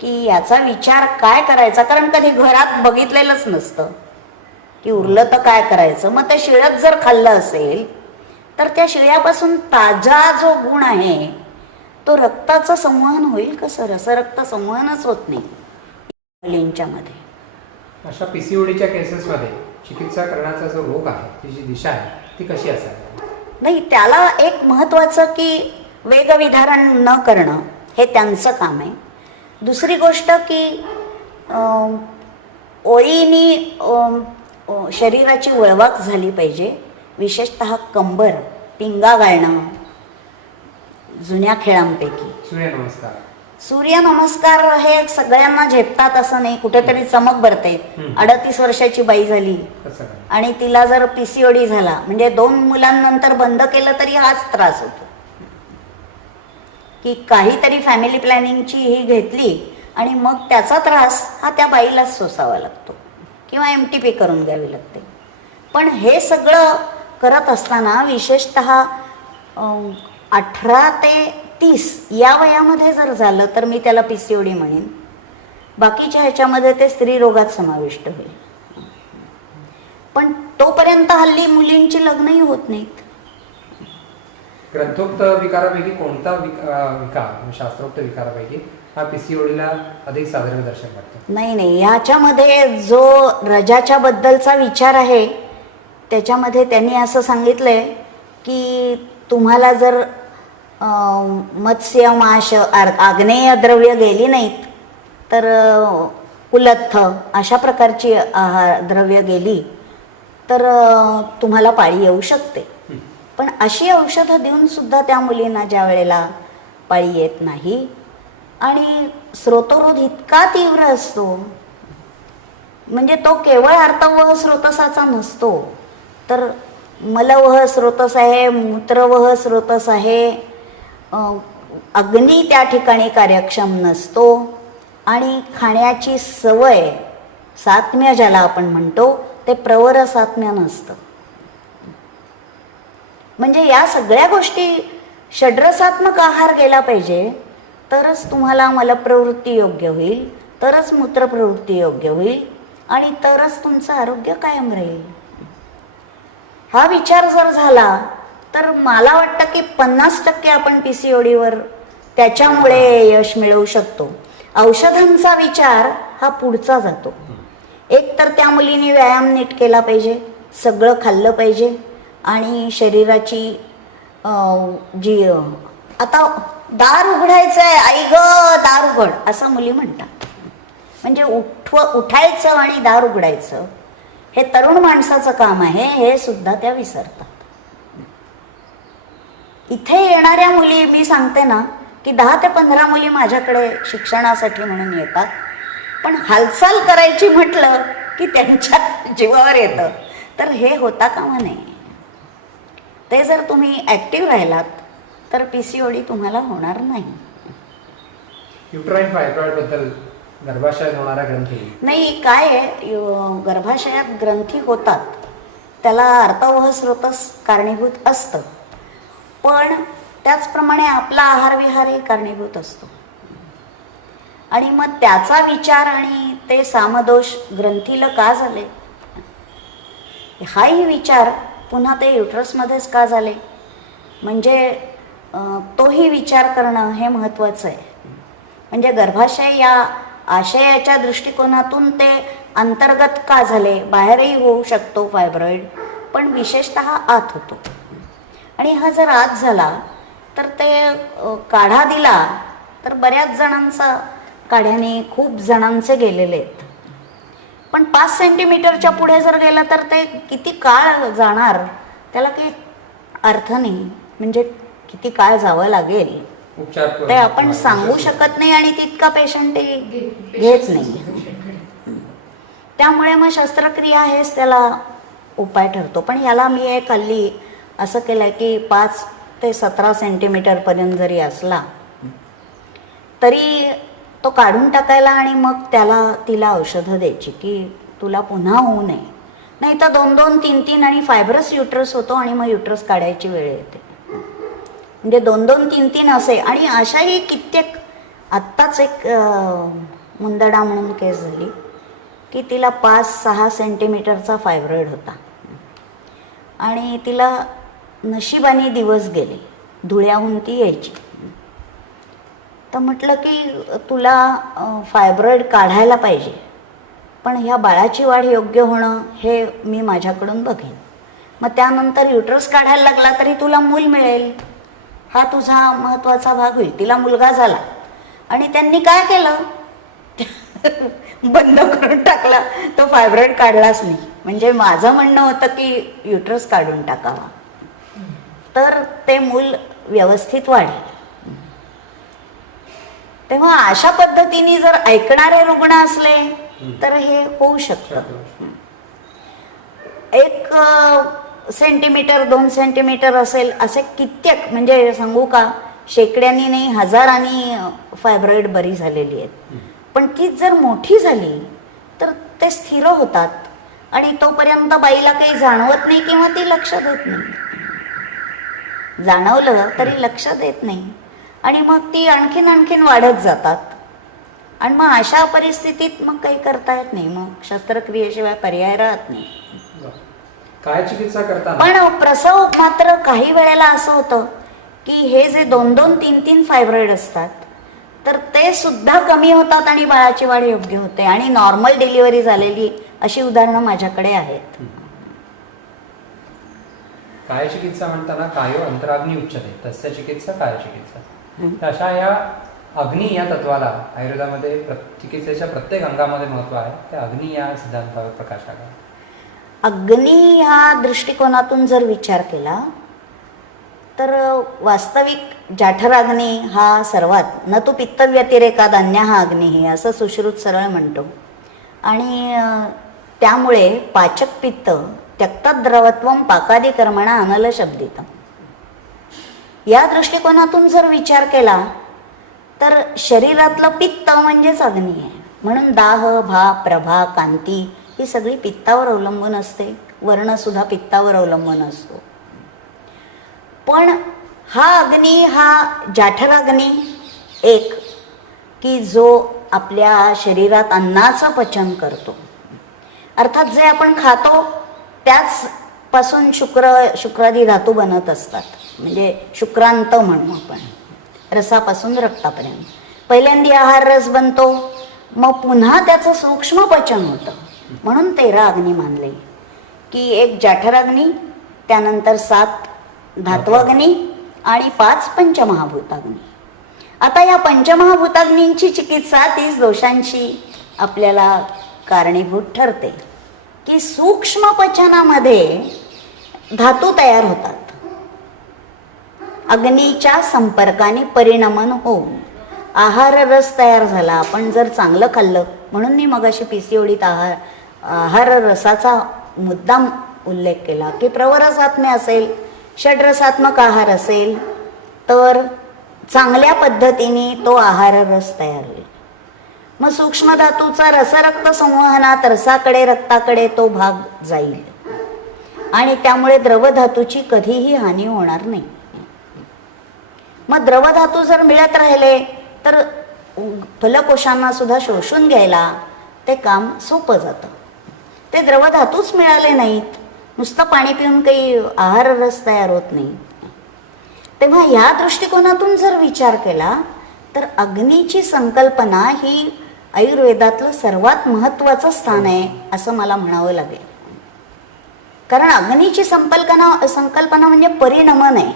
की याचा विचार काय करायचा, कारण कधी घरात बघितलेलंच नसतं की उरलं तर काय करायचं. मग ते शिळत जर खाल्लं असेल तर त्या शिळ्यापासून ताजा जो गुण आहे तो रक्ताचं संवहन होईल कसं? रसरक्त संवहनच होत नाही मुलींच्यामध्ये. अशा PCODच्या केसेसमध्ये चिकित्सा करण्याचा जो रोग आहे, तिची दिशा आहे ती कशी असावी? नाही, त्याला एक महत्त्वाचं की वेगविधारण न करणं हे त्यांचं काम आहे. दुसरी गोष्ट की ओळीनी शरीराची वळवाक झाली पाहिजे. विशेषतः कंबर, पिंगा गाळणं जुन्या खेळांपैकी. सूर्यनमस्कार हे सगळ्यांना झेपतात असं नाही. कुठेतरी चमक भरते. 38 वर्षाची बाई झाली आणि तिला जर PCOD झाला म्हणजे 2 मुलांनंतर बंद केलं तरी हाच त्रास होतो. की काहीतरी फॅमिली प्लॅनिंगची ही घेतली आणि मग त्याचा त्रास हा त्या बाईलाच सोसावा लागतो किंवा MTP करून घ्यावी लागते. पण हे सगळं करत असताना विशेषतः 18 ते 30 या वयामध्ये जर झालं तर मी त्याला PCOD म्हणेन. बाकीच्या ह्याच्यामध्ये ते स्त्री रोगात समाविष्ट होईल. पण तोपर्यंत हल्ली मुलींची लग्नही होत नाहीत. ग्रंथोक्त विकारापैकी कोणता विकार शास्त्रोक्त विकारापैकी हा PCODला अधिक साधारण दर्शन वाटतं? नाही, ह्याच्यामध्ये जो रजाच्या बद्दलचा विचार आहे त्याच्यामध्ये त्यांनी असं सांगितलंय की तुम्हाला जर मत्स्य माश आग्नेय द्रव्य गेली नाहीत तर कुलत्थ अशा प्रकारची आहार द्रव्य गेली तर तुम्हाला पाळी येऊ शकते. पण अशी औषधं देऊन सुद्धा त्या मुलींना ज्या वेळेला पाळी येत नाही आणि स्रोतोरोध इतका तीव्र असतो म्हणजे तो केवळ आर्तवह स्रोतसाचा नसतो तर मलवह स्रोतस आहे, मूत्रवह स्रोतस आहे, अग्नी त्या ठिकाणी कार्यक्षम नसतो आणि खाण्याची सवय सात्म्य ज्याला आपण म्हणतो ते प्रवर सात्म्य नसतं. म्हणजे या सगळ्या गोष्टी षड्रसात्मक आहार गेला पाहिजे तरच तुम्हाला मलप्रवृत्ती योग्य होईल, तरच मूत्रप्रवृत्ती योग्य होईल आणि तरच तुमचं आरोग्य कायम राहील. हा विचार जर झाला तर मला वाटतं की 50% आपण PCODवर त्याच्यामुळे यश मिळवू शकतो. औषधांचा विचार हा पुढचा जातो. एक तर त्या मुलीने व्यायाम नीट केला पाहिजे, सगळं खाल्लं पाहिजे आणि शरीराची जी आता दार उघडायचं आहे आई ग दार उघड असं मुली म्हणतात. म्हणजे उठायचं आणि दार उघडायचं हे तरुण माणसाचं काम आहे हे सुद्धा त्या विसरतात. इथे येणाऱ्या मुली मी सांगते ना की 10 ते 15 मुली माझ्याकडे शिक्षणासाठी म्हणून येतात. पण हालचाल करायची म्हटलं की त्यांच्या जीवावर येतं. तर हे होता कामा नये. ते जर तुम्ही ॲक्टिव्ह राहिलात तर PCOD तुम्हाला होणार नाही. युट्राईन फायब्रॉइड बद्दल गर्भाशयात होणाऱ्या ग्रंथी नाही काय आहे गर्भाशयात ग्रंथी होतात त्याला अर्थवह स्रोतस कारणीभूत असतं. पण त्याचप्रमाणे आपला आहार विहारही कारणीभूत असतो आणि मग त्याचा विचार आणि ते सामदोष ग्रंथीला का झाले हाही विचार पुन्हा ते युट्रसमध्येच का झाले म्हणजे तोही विचार करणं हे महत्त्वाचं आहे. म्हणजे गर्भाशय या आशयाच्या दृष्टिकोनातून ते अंतर्गत का झाले, बाहेरही होऊ शकतो फायब्रॉइड पण विशेषतः आत होतो. आणि हा जर आत झाला तर ते काढा दिला तर बऱ्याच जणांचा काढ्याने खूप जणांचे गेलेले आहेत. पण 5 सेंटीमीटरच्या पुढे जर गेला तर ते किती काळ जाणार त्याला काही अर्थ नाही. म्हणजे किती काळ जावं लागेल ते आपण सांगू शकत नाही आणि तितका पेशंटही घेत नाही. त्यामुळे मग शस्त्रक्रिया हेच त्याला उपाय ठरतो. पण याला मी एक हल्ली असं केलं की 5 ते 17 सेंटीमीटरपर्यंत जरी असला तरी तो काढून टाकायला आणि मग तिला औषधं द्यायची की तुला पुन्हा होऊ नये. नाही तर 2-2, 3-3 आणि फायब्रस युट्रस होतो आणि मग युट्रस काढायची वेळ येते. म्हणजे 2-2, 3-3 असे आणि अशाही कित्येक. आत्ताच एक मुंदडा म्हणून केस झाली की तिला 5-6 सेंटीमीटरचा फायब्रॉइड होता आणि तिला नशिबाने दिवस गेले, धुळ्याहून ती यायची. तर म्हटलं की तुला फायब्रॉइड काढायला पाहिजे पण ह्या बाळाची वाढ योग्य होणं हे मी माझ्याकडून बघेन. मग त्यानंतर युट्रस काढायला लागला तरी तुला मूल मिळेल हा तुझा महत्त्वाचा भाग होईल. तिला मुलगा झाला आणि त्यांनी काय केलं बंद करून टाकला, तो फायब्रॉइड काढलाच नाही. म्हणजे माझं म्हणणं होतं की युट्रस काढून टाकावा तर ते मूल व्यवस्थित वाढेल. तेव्हा अशा पद्धतीने जर ऐकणारे रुग्ण असले तर हे होऊ शकतं. 1 सेंटीमीटर 2 सेंटीमीटर असेल असे कित्येक म्हणजे सांगू का शेकड्यांनी नाही हजारांनी फायब्रॉईड बरी झालेली आहेत. पण तीच जर मोठी झाली तर ते स्थिर होतात आणि तोपर्यंत बाईला काही जाणवत नाही किंवा ती लक्ष देत नाही. जाणवलं तरी लक्ष देत नाही आणि मग ती आणखीन आणखीन वाढत जातात. आणि मग अशा परिस्थितीत मग काही करता येत नाही. मग शस्त्रक्रियेशिवाय पर्याय राहत नाही. काय चिकित्सा करताना पण प्रसव मात्र काही वेळेला असं होतं की हे जे 2-2, 3-3 फायब्रॉईड असतात तर ते सुद्धा कमी होतात आणि बाळाची वाढ योग्य होते आणि नॉर्मल डिलिव्हरी झालेली अशी उदाहरणं माझ्याकडे आहेत. काय चिकित्सा म्हणताना कायो अंतराग्नी उच्चते तस्य चिकित्सा काय चिकित्सा. तर अशा या अग्नी या तत्वाला आयुर्वेदामध्ये चिकित्सेच्या प्रत्येक अंगामध्ये महत्व आहे. त्या अग्नी या सिद्धांतावर प्रकाश टाका. अग्नी ह्या दृष्टिकोनातून जर विचार केला तर वास्तविक जाठराग्नी हा सर्वात न तो पित्त व्यतिरेकाद अन्य हा अग्नी असं सुश्रुत सरळ म्हणतो. आणि त्यामुळे पाचक पित्त त्यक्तद्रवत्वम पाकादिकर्मणा अनल शब्दितम या दृष्टिकोनातून जर विचार केला तर शरीरातलं पित्त म्हणजेच अग्नी आहे. म्हणून दाह, भा, प्रभा, कांती ही सगळी पित्तावर अवलंबून असते. वर्णसुद्धा पित्तावर अवलंबून असतो. पण हा अग्नी हा जाठराग्नी एक की जो आपल्या शरीरात अन्नाचं पचन करतो. अर्थात जे आपण खातो त्याचपासून शुक्रादी धातू बनत असतात. म्हणजे शुक्रांत म्हणू आपण, रसापासून रक्तापर्यंत. पहिल्यांदा आहार रस बनतो, मग पुन्हा त्याचं सूक्ष्म पचन होतं. म्हणून 13 अग्नी मानले की एक जाठराग्नी, त्यानंतर 7 धात्वाग्नी आणि 5 पंचमहाभूताग्नी. आता या पंचमहाभूताग्नींची चिकित्सा 30 दोषांची आपल्याला कारणीभूत ठरते की सूक्ष्म पचनामध्ये धातू तयार होतात. अग्नीच्या संपर्काने परिणमन होऊन आहार रस तयार झाला. आपण जर चांगलं खाल्लं, म्हणून मी मगाशी PCODीत आहार रसाचा मुद्दाम उल्लेख केला की प्रवरसात्म्य असेल, षड्रसात्मक आहार असेल तर चांगल्या पद्धतीने तो आहार रस तयार होईल. मग सूक्ष्म धातूचा रसरक्त संवहनात रसाकडे रक्ताकडे तो भाग जाईल आणि त्यामुळे द्रवधातूची कधीही हानी होणार नाही. मग द्रवधातू जर मिळत राहिले तर फलकोशांना सुद्धा शोषून घ्यायला ते काम सोपं जातं. ते द्रवधातूच मिळाले नाहीत, नुसतं पाणी पिऊन काही आहार रस तयार होत नाही. तेव्हा ह्या दृष्टिकोनातून जर विचार केला तर अग्नीची संकल्पना ही आयुर्वेदातलं सर्वात महत्त्वाचं स्थान आहे असं मला म्हणावं लागेल. कारण अग्नीची संकल्पना म्हणजे परिणमन आहे.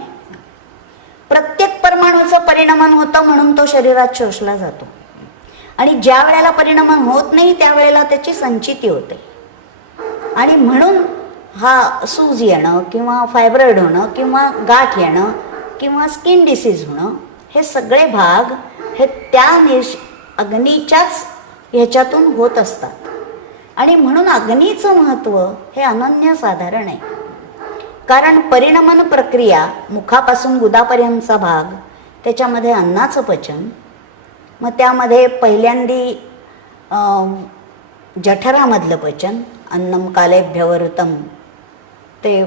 प्रत्येक परमाणूचं परिणमन होतं म्हणून तो शरीरात शोषला जातो. आणि ज्या वेळेला परिणमन होत नाही त्यावेळेला त्याची संचिती होते. आणि म्हणून हा सूज येणं किंवा फायब्रॉईड होणं किंवा गाठ येणं किंवा स्किन डिसीज होणं हे सगळे भाग हे त्या अग्नीच्याच ह्याच्यातून होत असतात. आणि म्हणून अग्नीचं महत्त्व हे अनन्यसाधारण आहे. कारण परिणमन प्रक्रिया मुखापासून गुदापर्यंतचा भाग, त्याच्यामध्ये अन्नाचं पचन, मग त्यामध्ये पहिल्यांदी जठरामधलं पचन, अन्नम कालेभ्यवृतम, ते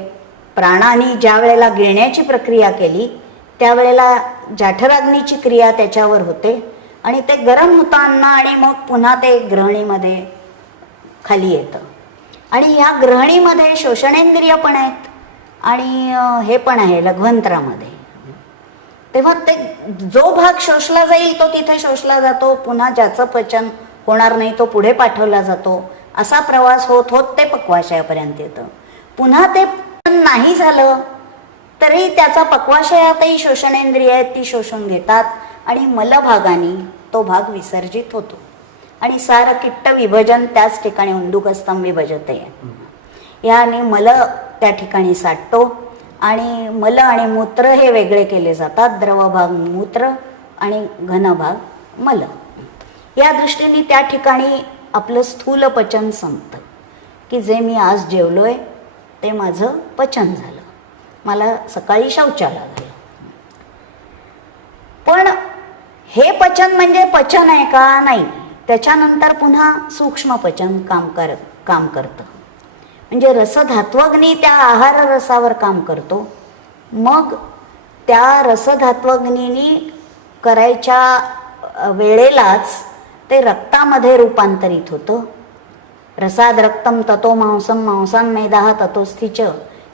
प्राणाने ज्या वेळेला गिळण्याची प्रक्रिया केली त्यावेळेला जाठराग्नीची क्रिया त्याच्यावर होते आणि ते गरम होतं अन्न आणि मग पुन्हा ते ग्रहणीमध्ये खाली येतं. आणि ह्या ग्रहणीमध्ये शोषणेंद्रिय पण आहेत आणि हे पण आहे लघ्वंत्रामध्ये. तेव्हा ते जो भाग शोषला जाईल तो तिथे शोषला जातो, पुन्हा ज्याचं पचन होणार नाही तो पुढे पाठवला जातो. असा प्रवास होत होत ते पक्वाशयापर्यंत येतं. पुन्हा ते नाही झालं तरी त्याचा पक्वाशयातही शोषणेंद्रिय आहेत, ती शोषून घेतात आणि मलभागाने तो भाग विसर्जित होतो आणि सार किट्ट विभजन त्याच ठिकाणी उंदुकस्तम विभजते. याने मल त्या ठिकाणी साठतो आणि मल आणि मूत्र हे वेगळे केले जातात. द्रवभाग मूत्र आणि घनभाग मल. या दृष्टीने त्या ठिकाणी आपलं स्थूल पचन संपतं की जे मी आज जेवलोय ते माझं पचन झालं, मला सकाळी शौचाला झालं. पण हे पचन म्हणजे पचन आहे का? नाही. त्याच्यानंतर पुन्हा सूक्ष्म पचन काम करतं. म्हणजे रसधात्वग्नी त्या आहार रसावर काम करतो. मग त्या रसधात्वग्नीनी करायच्या वेळेलाच ते रक्तामध्ये रूपांतरित होतं. रसाद रक्तम ततो मांसम मांसान मेदाह ततोस्थिच,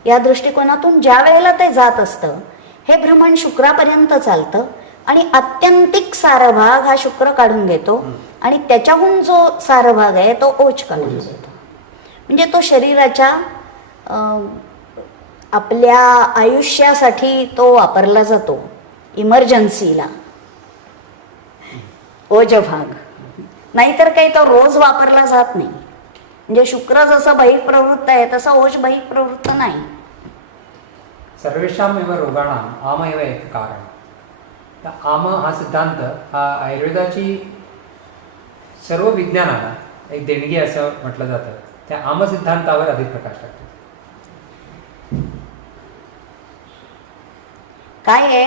या दृष्टिकोनातून ज्या वेळेला ते जात असतं, हे भ्रमण शुक्रापर्यंत चालतं आणि आत्यंतिक सारभाग हा शुक्र काढून घेतो आणि त्याच्याहून जो सारभाग आहे तो ओज काढून घेतो. म्हणजे तो शरीराच्या आपल्या आयुष्यासाठी तो वापरला जातो, इमर्जन्सीला ओज भाग. नाहीतर काही तो रोज वापरला जात नाही. म्हणजे शुक्र जसं बहिःप्रवृत्त आहे तसं ओज बहिःप्रवृत्त नाही. सर्वेषाम एव रोगाणाम आम एव एक कारण. तर आम हा सिद्धांत हा आयुर्वेदाची सर्व विज्ञानाला एक देणगी असं म्हटलं जातं. त्या आम सिद्धांतावर अधिक प्रकाश टाकतो. काय आहे,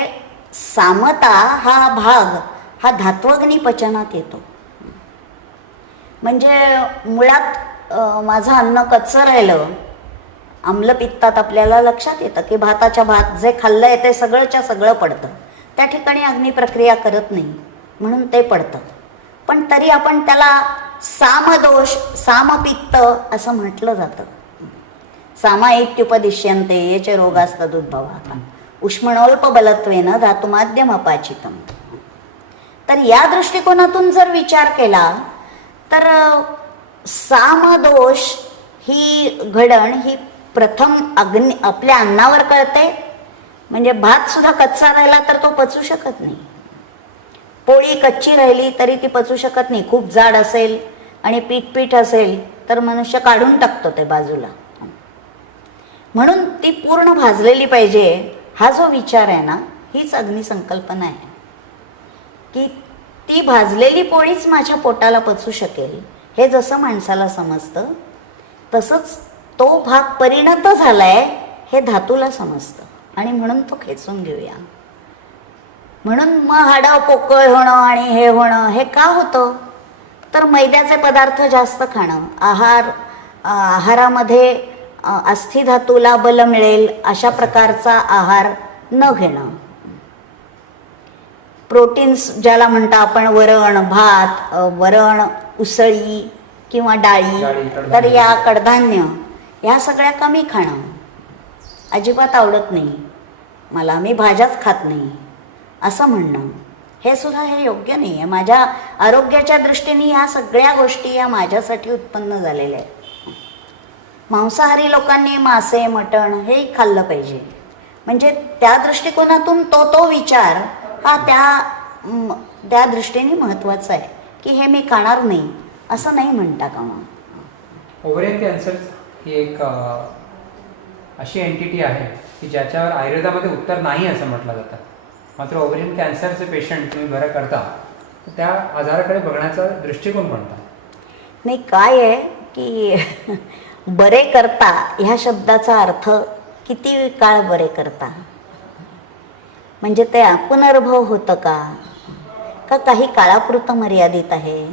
सामता हा भाग हा धात्वग्नी पचनात येतो. म्हणजे मुळात माझं अन्न कच्चं राहिलं, आम्लपित्तात आपल्याला लक्षात येतं की भाताच्या भात जे खाल्लंय ते सगळंच्या सगळं पडतं. त्या ठिकाणी अग्निप्रक्रिया करत नाही म्हणून ते पडतं. पण तरी आपण त्याला सामदोष सामपित्त असं म्हटलं जातं. सामा इत्युपदिश्यन्ते ये च रोगास्तदुद्भवाः उष्मणोल्प बलत्वेन धातुमाद्यम अपाचितम. तर या दृष्टिकोनातून जर विचार केला तर सामदोष ही घडण ही प्रथम आपल्या अन्नावर कळते. म्हणजे भात सुद्धा कच्चा राहिला तर तो पचू शकत नाही. पोळी कच्ची राहिली तरी ती पचू शकत नाही. खूप जाड असेल आणि पीठ असेल तर मनुष्य काढून टाकतो ते बाजूला. म्हणून ती पूर्ण भाजलेली पाहिजे. हा जो विचार आहे ना, हीच अग्निसंकल्पना आहे की ती भाजलेली पोळीच माझ्या पोटाला पचू शकेल. हे जसं माणसाला समजतं तसंच तो भाग परिणत झालाय हे धातूला समजतं आणि म्हणून तो खेचून घेऊया. म्हणून मग हाडं पोकळ होणं आणि हे होणं हे का होतं, तर मैद्याचे पदार्थ जास्त खाणं, आहारामध्ये अस्थिधातूला बल मिळेल अशा प्रकारचा आहार न घेणं. प्रोटीन्स ज्याला म्हणता आपण, वरण भात, वरण उसळी किंवा डाळी, तर या कडधान्य या सगळ्या कमी खाणं. अजिबात आवडत नाही मला, मी भाज्याच खात नाही असं म्हणणं, हे सुद्धा हे योग्य नाही आहे. माझ्या आरोग्याच्या दृष्टीने ह्या सगळ्या गोष्टी या माझ्यासाठी उत्पन्न झालेल्या आहेत. मांसाहारी लोकांनी मासे मटण हे खाल्लं पाहिजे. म्हणजे त्या दृष्टिकोनातून तो विचार हा त्या दृष्टीने महत्त्वाचा आहे की हे मी खाणार नाही असं नाही म्हणता का. मग ओव्हरियन कॅन्सर ही एक अशी एंटिटी आहे की ज्याच्यावर आयुर्वेदामध्ये उत्तर नाही असं म्हटलं जातं. मात्र ओव्हरियन कॅन्सरचे पेशंट तुम्ही बरं करता तर त्या आजाराकडे बघण्याचा दृष्टिकोन कोणता? नाही, काय आहे की बरे करता ह्या शब्दाचा अर्थ किती काळ बरे करता, म्हणजे ते पुनर्भव होतं का काही काळापुरतं मर्यादित आहे.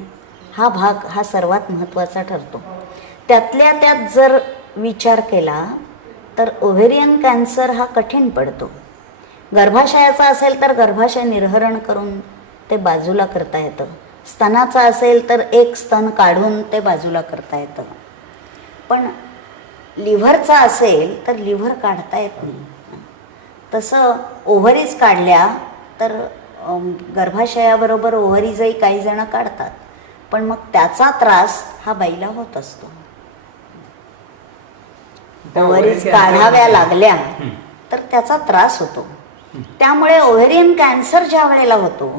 हा भाग हा सर्वात महत्त्वाचा ठरतो. त्यातल्या त्यात जर विचार केला तर ओव्हेरियन कॅन्सर हा कठीण पडतो. गर्भाशयाचा असेल तर गर्भाशय निर्हरण करून ते बाजूला करता येतं. स्तनाचा असेल तर एक स्तन काढून ते बाजूला करता येतं. पण लिव्हरचा असेल तर लिव्हर काढता येत नाही. तसं ओव्हरीज काढल्या तर गर्भाशयाबरोबर ओव्हरीजही काही जण काढतात, पण मग त्याचा त्रास हा बाईला होत असतो. ओव्हरीज काढाव्या लागल्या तर त्याचा त्रास होतो. त्यामुळे ओव्हेरियन कॅन्सर ज्या वेळेला होतो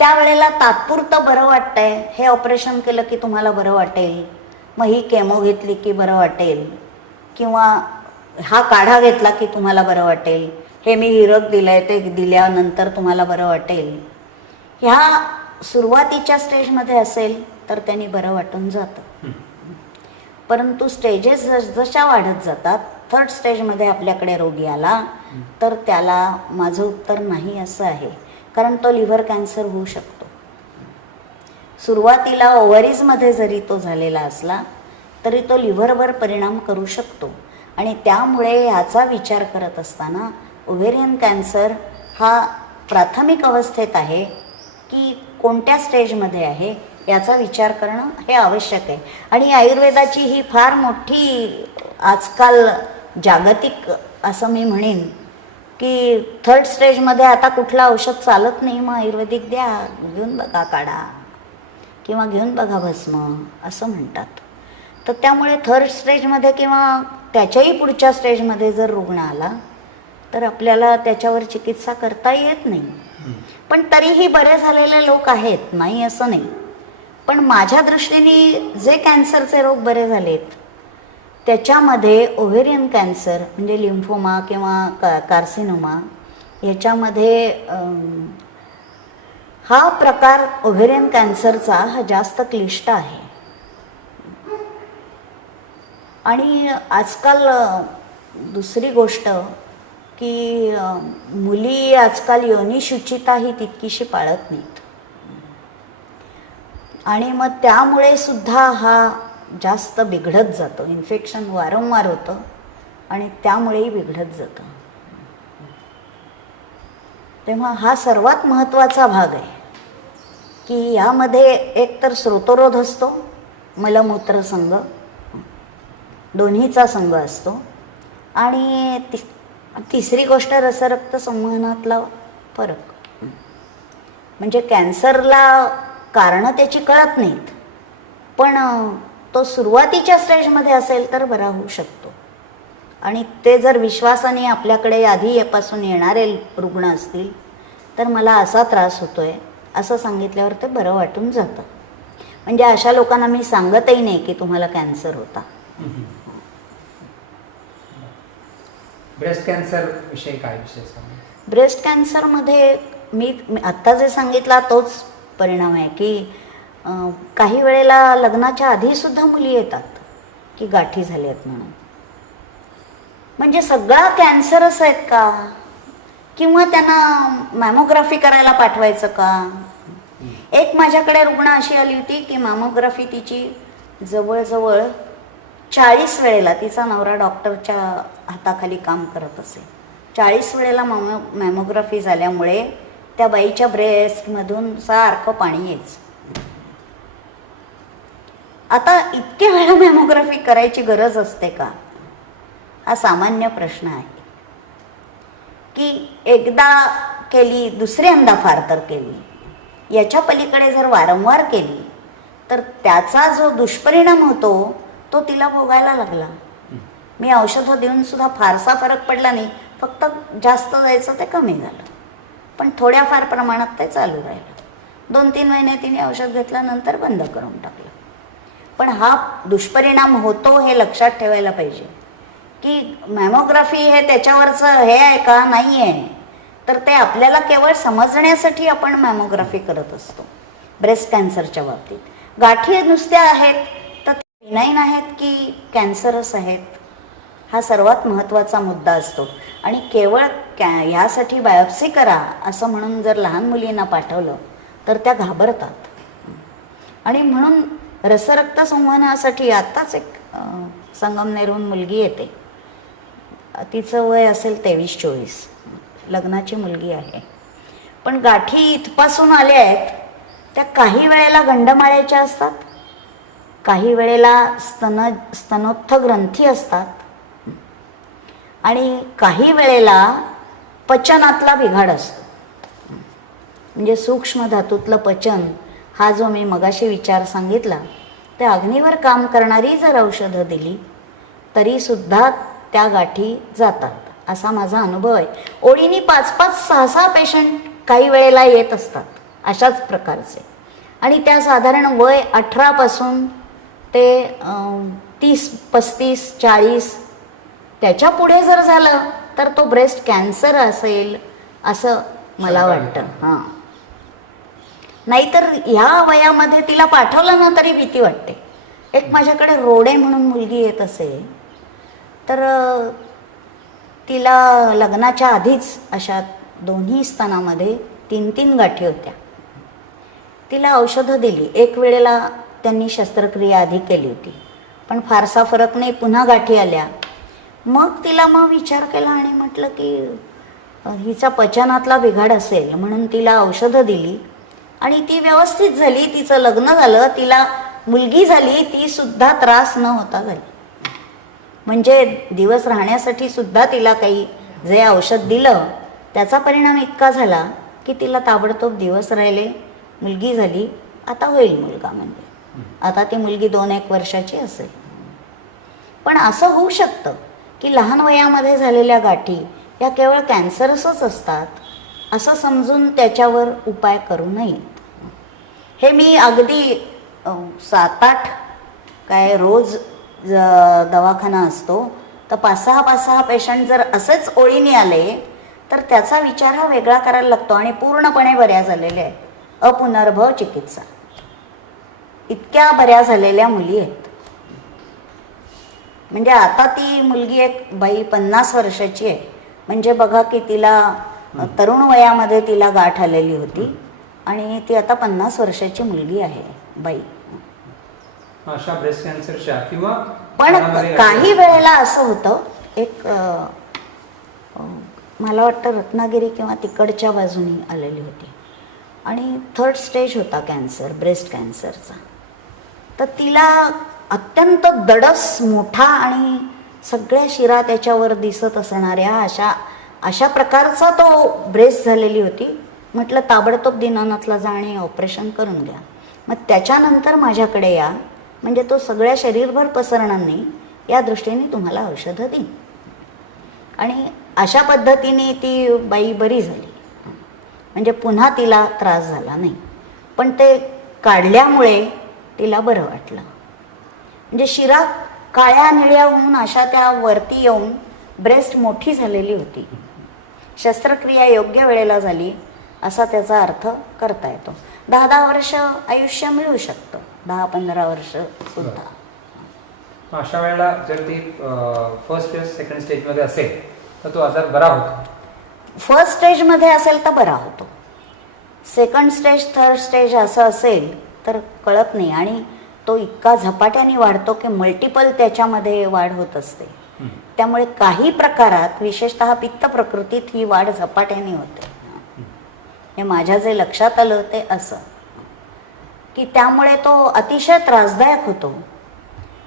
त्यावेळेला तात्पुरतं बरं वाटतंय, हे ऑपरेशन केलं की तुम्हाला बरं वाटेल, मग ही केमो घेतली की बरं वाटेल, किंवा हा काढा घेतला की तुम्हाला बरं वाटेल, हे मी हिरक दिलंय ते दिल्यानंतर तुम्हाला बरं वाटेल. ह्या सुरुवातीच्या स्टेजमध्ये असेल तर त्यांनी बरं वाटून जातं. परंतु स्टेजेस जशा वाढत जातात, थर्ड स्टेजमध्ये आपल्याकडे रोगी आला तर त्याला माझं उत्तर नाही असं आहे कारण तो लिव्हर कॅन्सर होऊ शकतो. सुरुवातीला ओव्हरीजमध्ये जरी तो झालेला असला तरी तो लिव्हरवर परिणाम करू शकतो. आणि त्यामुळे ह्याचा विचार करत असताना ओव्हेरियन कॅन्सर हा प्राथमिक अवस्थेत आहे की कोणत्या स्टेजमध्ये आहे याचा विचार करणं हे आवश्यक आहे. आणि आयुर्वेदाची ही फार मोठी आजकाल जागतिक असं मी म्हणेन की 3rd स्टेजमध्ये आता कुठलं औषध चालत नाही, मग आयुर्वेदिक द्या, घेऊन बघा काढा किंवा घेऊन बघा भस्म असं म्हणतात. तर त्यामुळे 3rd स्टेजमध्ये किंवा त्याच्याही पुढच्या स्टेजमध्ये जर रुग्ण आला तर आपल्याला त्याच्यावर चिकित्सा करता येत नाही. पण तरीही बरे झालेले लोक आहेत, नाही असं नाही. पण माझ्या दृष्टीने जे कॅन्सरचे रोग बरे झालेत त्याच्यामध्ये ओव्हेरियन कॅन्सर म्हणजे लिम्फोमा किंवा कार्सिनोमा याच्यामध्ये हा प्रकार ओव्हेरियन कॅन्सरचा हा जास्त क्लिष्ट आहे. आणि आजकाल दुसरी गोष्ट की मुली आजकाल योनिशुचिता ही तितकीशी पाळत नाहीत आणि मग त्यामुळे सुद्धा हा जास्त बिघडत जातो. इन्फेक्शन वारंवार होतं आणि त्यामुळेही बिघडत जातं. तेव्हा हा सर्वात महत्त्वाचा भाग आहे की यामध्ये एकतर स्रोतरोध असतो, मलमूत्र संघ दोन्हीचा संघ असतो. आणि तिसरी गोष्ट रसरक्त संवहनातला फरक. म्हणजे कॅन्सरला कारणं त्याची कळत नाहीत, पण तो सुरुवातीच्या स्टेजमध्ये असेल तर बरा होऊ शकतो. आणि ते जर विश्वासाने आपल्याकडे आधीपासून येणारे रुग्ण असतील तर मला असा त्रास होतोय असं सांगितल्यावर ते बरं वाटून जातं. म्हणजे अशा लोकांना मी सांगतही नाही की तुम्हाला कॅन्सर होता. ब्रेस्ट कॅन्सर विषयी काय विषय सांगा? ब्रेस्ट कॅन्सरमध्ये मी आत्ता जे सांगितला तोच परिणाम आहे की काही वेळेला लग्नाच्या आधीसुद्धा मुली येतात की गाठी झाल्या आहेत म्हणून. म्हणजे सगळा कॅन्सरच आहेत का, किंवा त्यांना मॅमोग्राफी करायला पाठवायचं का? एक माझ्याकडे रुग्ण अशी आली होती की मॅमोग्राफी तिची जवळजवळ 40 वेळेला, तिचा नवरा डॉक्टरच्या हाताखाली काम करत असे, 40 वेळेला मॅमोग्राफी झाल्यामुळे त्या बाईच्या ब्रेस्टमधून सारखं पाणी यायचं. आता इतक्या वेळा मॅमोग्राफी करायची गरज असते का, हा सामान्य प्रश्न आहे. की एकदा केली, दुसऱ्यांदा फार तर केली, याच्या पलीकडे जर वारंवार केली तर त्याचा जो दुष्परिणाम होतो तो तिला भोगायला लागला. मी औषधं देऊन सुद्धा फारसा फरक पडला नाही, फक्त जास्त जायचं ते कमी झालं, पण थोड्याफार प्रमाणात ते चालू राहिलं. 2-3 महिने तिने औषध घेतल्यानंतर बंद करून टाकलं. पण हा दुष्परिणाम होतो हे लक्षात ठेवायला पाहिजे की मॅमोग्राफी हे त्याच्यावरचं हे आहे का, नाही आहे. तर ते आपल्याला केवळ समजण्यासाठी आपण मॅमोग्राफी करत असतो. ब्रेस्ट कॅन्सरच्या बाबतीत गाठी नुसत्या आहेत तर बिनाईन आहेत की कॅन्सरस आहेत, हा सर्वात महत्त्वाचा मुद्दा असतो. आणि केवळ ह्यासाठी बायोप्सी करा असं म्हणून जर लहान मुलींना पाठवलं तर त्या घाबरतात. आणि म्हणून रसरक्त संवहनासाठी आत्ताच एक संगमनेरहून मुलगी येते, तिचं वय असेल 23-24, लग्नाची मुलगी आहे. पण गाठी इथपासून आल्या आहेत त्या काही वेळेला गंडमाळ्याच्या असतात, काही वेळेला स्तनोत्थ ग्रंथी असतात आणि काही वेळेला पचनातला बिघाड असतो. म्हणजे सूक्ष्म धातूतलं पचन हा जो मी मगाशी विचार सांगितला, त्या अग्नीवर काम करणारी जर औषधं दिली तरीसुद्धा त्या गाठी जातात असा माझा अनुभव आहे. ओळीने 5-5, 6-6 पेशंट काही वेळेला येत असतात अशाच प्रकारचे. आणि त्या साधारण वय 18 पासून ते 30, 35, 40 त्याच्या पुढे जर झालं तर तो ब्रेस्ट कॅन्सर असेल असं मला वाटतं. हां, नाहीतर ह्या वयामध्ये तिला पाठवलं ना तरी भीती वाटते. एक माझ्याकडे रोडे म्हणून मुलगी येत असे, तर तिला लग्नाच्या आधीच अशा दोन्ही स्तनामध्ये 3 गाठी होत्या. तिला औषधं दिली. एक वेळेला त्यांनी शस्त्रक्रिया आधी केली होती, पण फारसा फरक नाही. पुन्हा गाठी आल्या. मग तिला विचार केला आणि म्हटलं की हिचा पचनातला बिघाड असेल, म्हणून तिला औषधं दिली आणि ती व्यवस्थित झाली. तिचं लग्न झालं, तिला मुलगी झाली, ती सुद्धा त्रास न होता झाली. म्हणजे दिवस राहण्यासाठी सुद्धा तिला काही जे औषध दिलं त्याचा परिणाम इतका झाला की तिला ताबडतोब दिवस राहिले, मुलगी झाली. आता होईल मुलगा, म्हणजे आता ती मुलगी 2-1 वर्षाची असेल. पण असं होऊ शकतं की लहान वयामध्ये झालेल्या गाठी या केवळ कॅन्सरसच असतात असं समजून त्याच्यावर उपाय करू नयेत. हे मी अगदी 7-8 काय रोज दवाखाना असतो तर 5-6 पेशंट जर असेच ओळीने आले तर त्याचा विचार हा वेगळा करायला लागतो. आणि पूर्णपणे बऱ्या झालेल्या आहेत. अपुनर्भव चिकित्सा इतक्या बऱ्या झालेल्या मुली आहेत. म्हणजे आता ती मुलगी एक बाई 50 वर्षाची आहे. म्हणजे बघा की तिला तरुण वयामध्ये तिला गाठ आलेली होती आणि ती आता 50 वर्षाची मुलगी आहे बाई. अशा ब्रेस्ट कॅन्सरच्या किंवा पण काही वेळेला असं होतं, एक मला वाटतं रत्नागिरी किंवा तिकडच्या बाजूनी आलेली होती आणि 3rd स्टेज होता कॅन्सर, ब्रेस्ट कॅन्सरचा. तर तिला अत्यंत दडस मोठा आणि सगळ्या शिरा त्याच्यावर दिसत असणाऱ्या अशा प्रकारचा तो ब्रेस्ट झालेली होती. म्हटलं ताबडतोब दीनानाथला जा आणि ऑपरेशन करून घ्या. मग त्याच्यानंतर माझ्याकडे या, म्हणजे तो सगळ्या शरीरभर पसरणार नाही या दृष्टीने तुम्हाला औषधं देईन. आणि अशा पद्धतीने ती बाई बरी झाली. म्हणजे पुन्हा तिला त्रास झाला नाही. पण ते काढल्यामुळे तिला बरं वाटलं. म्हणजे शिरा काळ्या निळ्या होऊन अशा त्या वरती येऊन ब्रेस्ट मोठी झालेली होती. शस्त्रक्रिया योग्य वेळेला झाली असा त्याचा अर्थ करता येतो. 10-10 वर्ष आयुष्य मिळू शकतं, 10-15 वर्ष सुद्धा. अशा वेळेला जर ती 1st किंवा 2nd स्टेजमध्ये असेल तर तो आजार बरा होतो. 1st स्टेजमध्ये असेल तर बरा होतो. 2nd स्टेज 3rd स्टेज असं असेल तर कळत नाही. आणि तो इतका झपाट्याने वाढतो की मल्टिपल त्याच्यामध्ये वाढ होत असते. त्यामुळे काही प्रकारात विशेषतः पित्त प्रकृतीत ही वाढ झपाट्याने होते. हे माझ्या जे लक्षात आलं ते असं की त्यामुळे तो अतिशय त्रासदायक होतो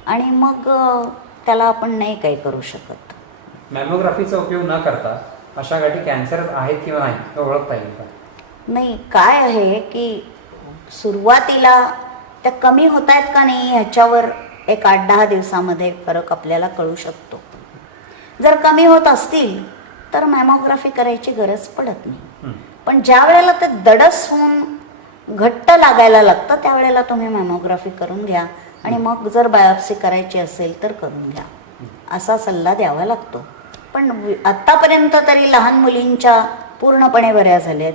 आणि मग त्याला आपण नाही काही करू शकत. मॅमोग्राफीचा उपयोग न करता अशा गाठी कॅन्सर आहेत किंवा नाही हे ओळखता येईल का? नाही, काय आहे की सुरुवातीला त्या कमी होत आहेत का नाही ह्याच्यावर एक 8-10 दिवसामध्ये फरक आपल्याला कळू शकतो. जर कमी होत असतील तर मॅमोग्राफी करायची गरज पडत नाही. पण ज्या वेळेला ते दडस होऊन घट्ट लागायला लागतं त्यावेळेला तुम्ही मॅमोग्राफी करून घ्या आणि मग जर बायोप्सी करायची असेल तर करून घ्या असा सल्ला द्यावा लागतो. पण आत्तापर्यंत तरी लहान मुलींच्या पूर्णपणे बऱ्या झाल्यात.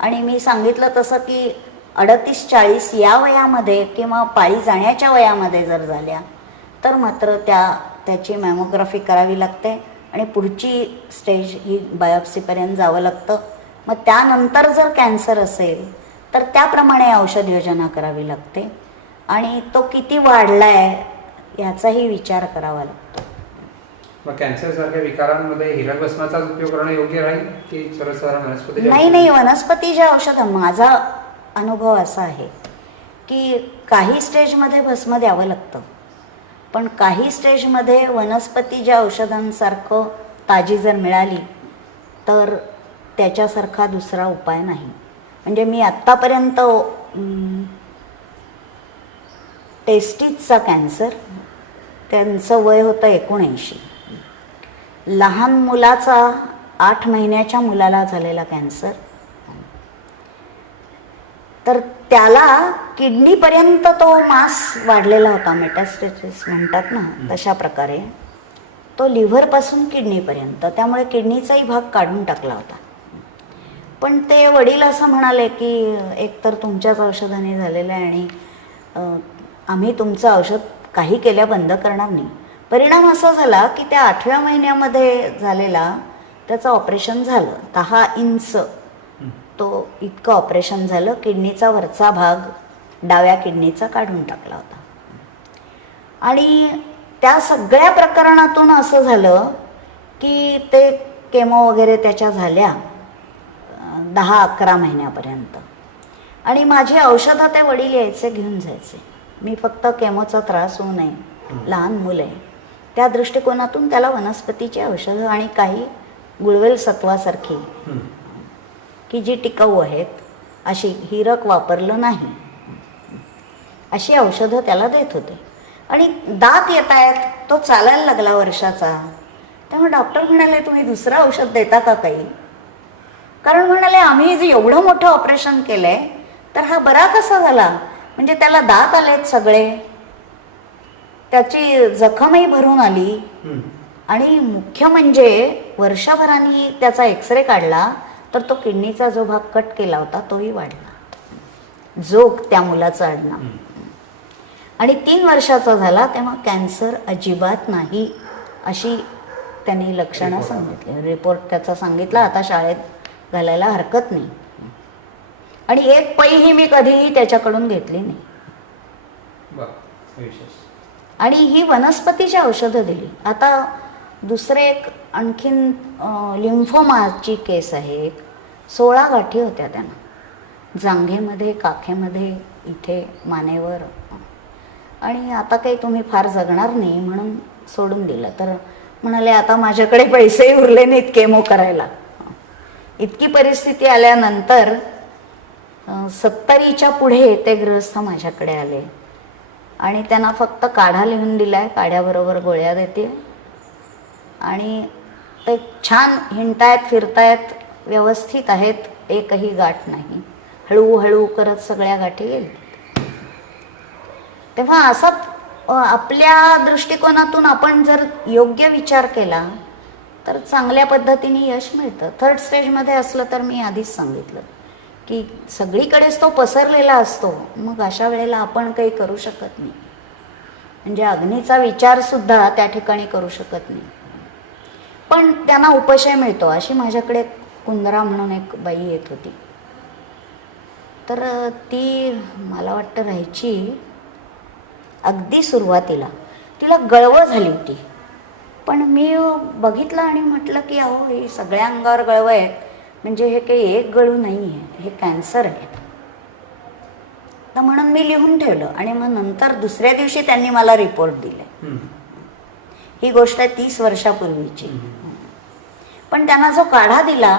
आणि मी सांगितलं तसं की 38-40 या वयामध्ये किंवा पाळी जाण्याच्या वयामध्ये जर झाल्या तर मात्र त्याची मॅमोग्राफी करावी लागते आणि पुढची स्टेज ही बायोप्सीपर्यंत जावं लागतं. मग त्यानंतर जर कॅन्सर असेल तर त्याप्रमाणे औषध योजना करावी लागते आणि तो किती वाढला आहे याचाही विचार करावा लागतो. मग कॅन्सरसारख्या विकारांमध्ये हिरण्यभस्माचाच उपयोग करणं योग्य राहील की सर्वसाधारण वनस्पती? नाही, वनस्पतीच्या औषधं माझा अनुभव असा आहे की काही स्टेजमध्ये भस्म द्यावं लागतं, पण काही स्टेजमध्ये वनस्पतीच्या औषधांसारखं ताजी जर मिळाली तर त्याच्यासारखा दुसरा उपाय नाही. म्हणजे मी आत्तापर्यंत टेस्टिसचा कॅन्सर, त्यांचं वय होतं 79. लहान मुलाचा 8 महिन्याच्या मुलाला झालेला कॅन्सर, तर त्याला किडनीपर्यंत तो मास वाढलेला होता. मेटास्टेसिस म्हणतात ना तशा प्रकारे तो लिव्हरपासून किडनीपर्यंत, त्यामुळे किडनीचाही भाग काढून टाकला होता. पण ते वडील असं म्हणाले की एकतर तुमच्याच औषधाने झालेलं आहे आणि आम्ही तुमचं औषध काही केल्या बंद करणार नाही. परिणाम असा झाला की त्या 8व्या महिन्यामध्ये झालेला त्याचं ऑपरेशन झालं. 10 इंच तो इतकं ऑपरेशन झालं, किडनीचा वरचा भाग डाव्या किडनीचा काढून टाकला होता. आणि त्या सगळ्या प्रकरणातून असं झालं की ते केमो वगैरे त्याच्या झाल्या 10-11 महिन्यापर्यंत. आणि माझी औषधं ते वडील यायचे घेऊन जायचे. मी फक्त केमोचा त्रास होऊ नये, लहान मुलं आहे त्या दृष्टिकोनातून त्याला वनस्पतीची औषधं आणि काही गुळवेल सत्वासारखी की जी टिकाऊ आहेत, अशी हिरक वापरलं नाही अशी औषधं त्याला देत होते. आणि दात येत आहेत, तो चालायला लागला वर्षाचा, तेव्हा डॉक्टर म्हणाले तुम्ही दुसरं औषध देता का काही? कारण म्हणाले आम्ही जे एवढं मोठं ऑपरेशन केलं आहे तर हा बरा कसा झाला? म्हणजे त्याला दात आलेत सगळे, त्याची जखमही भरून आली, आणि मुख्य म्हणजे वर्षभराने त्याचा एक्सरे काढला तर तो किडनीचा जो भाग कट केला होता तोही वाढला, जोग त्या मुलाचं आडनाव. आणि 3 वर्षाचा झाला तेव्हा कॅन्सर अजिबात नाही अशी त्यांनी लक्षणं सांगितली. रिपोर्ट त्याचा सांगितला, आता शाळेत घालायला हरकत नाही. आणि एक पैही मी कधीही त्याच्याकडून घेतली नाही. आणि ही वनस्पतीची औषधं दिली. आता दुसरे एक आणखीन लिम्फोमाची केस आहे. एक 16 गाठी होत्या त्यांना, जांघेमध्ये, काखेमध्ये, इथे मानेवर. आणि आता काही तुम्ही फार जगणार नाही म्हणून सोडून दिलं. तर म्हणाले आता माझ्याकडे पैसेही उरले नाहीत केमो करायला. इतकी परिस्थिती आल्यानंतर 70च्या पुढे ते गृहस्थ माझ्याकडे आले आणि त्यांना फक्त काढा लिहून दिलाय, काढ्याबरोबर गोळ्या देते आणि ते छान हिंडतायत, फिरतायत, व्यवस्थित आहेत, एकही गाठ नाही. हळूहळू करत सगळ्या गाठी गेल्या. तेव्हा असा आपल्या दृष्टिकोनातून आपण जर योग्य विचार केला तर चांगल्या पद्धतीने यश मिळतं. 3rd स्टेजमध्ये असलं तर मी आधीच सांगितलं की सगळीकडेच तो पसरलेला असतो, मग अशा वेळेला आपण काही करू शकत नाही. म्हणजे अग्नीचा विचारसुद्धा त्या ठिकाणी करू शकत नाही, पण त्यांना उपशय मिळतो. अशी माझ्याकडे कुंदरा म्हणून एक बाई येत होती. तर ती मला वाटतं राहायची अगदी सुरुवातीला. तिला गळवं झाली होती, पण मी बघितलं आणि म्हटलं की अहो हे सगळ्या अंगावर गळवं आहेत, म्हणजे हे काही एक गळू नाही आहे, हे कॅन्सर आहे. तर म्हणून मी लिहून ठेवलं. आणि मग नंतर दुसऱ्या दिवशी त्यांनी मला रिपोर्ट दिले. ही गोष्ट आहे 30 वर्षापूर्वीची. पण त्यांना जो काढा दिला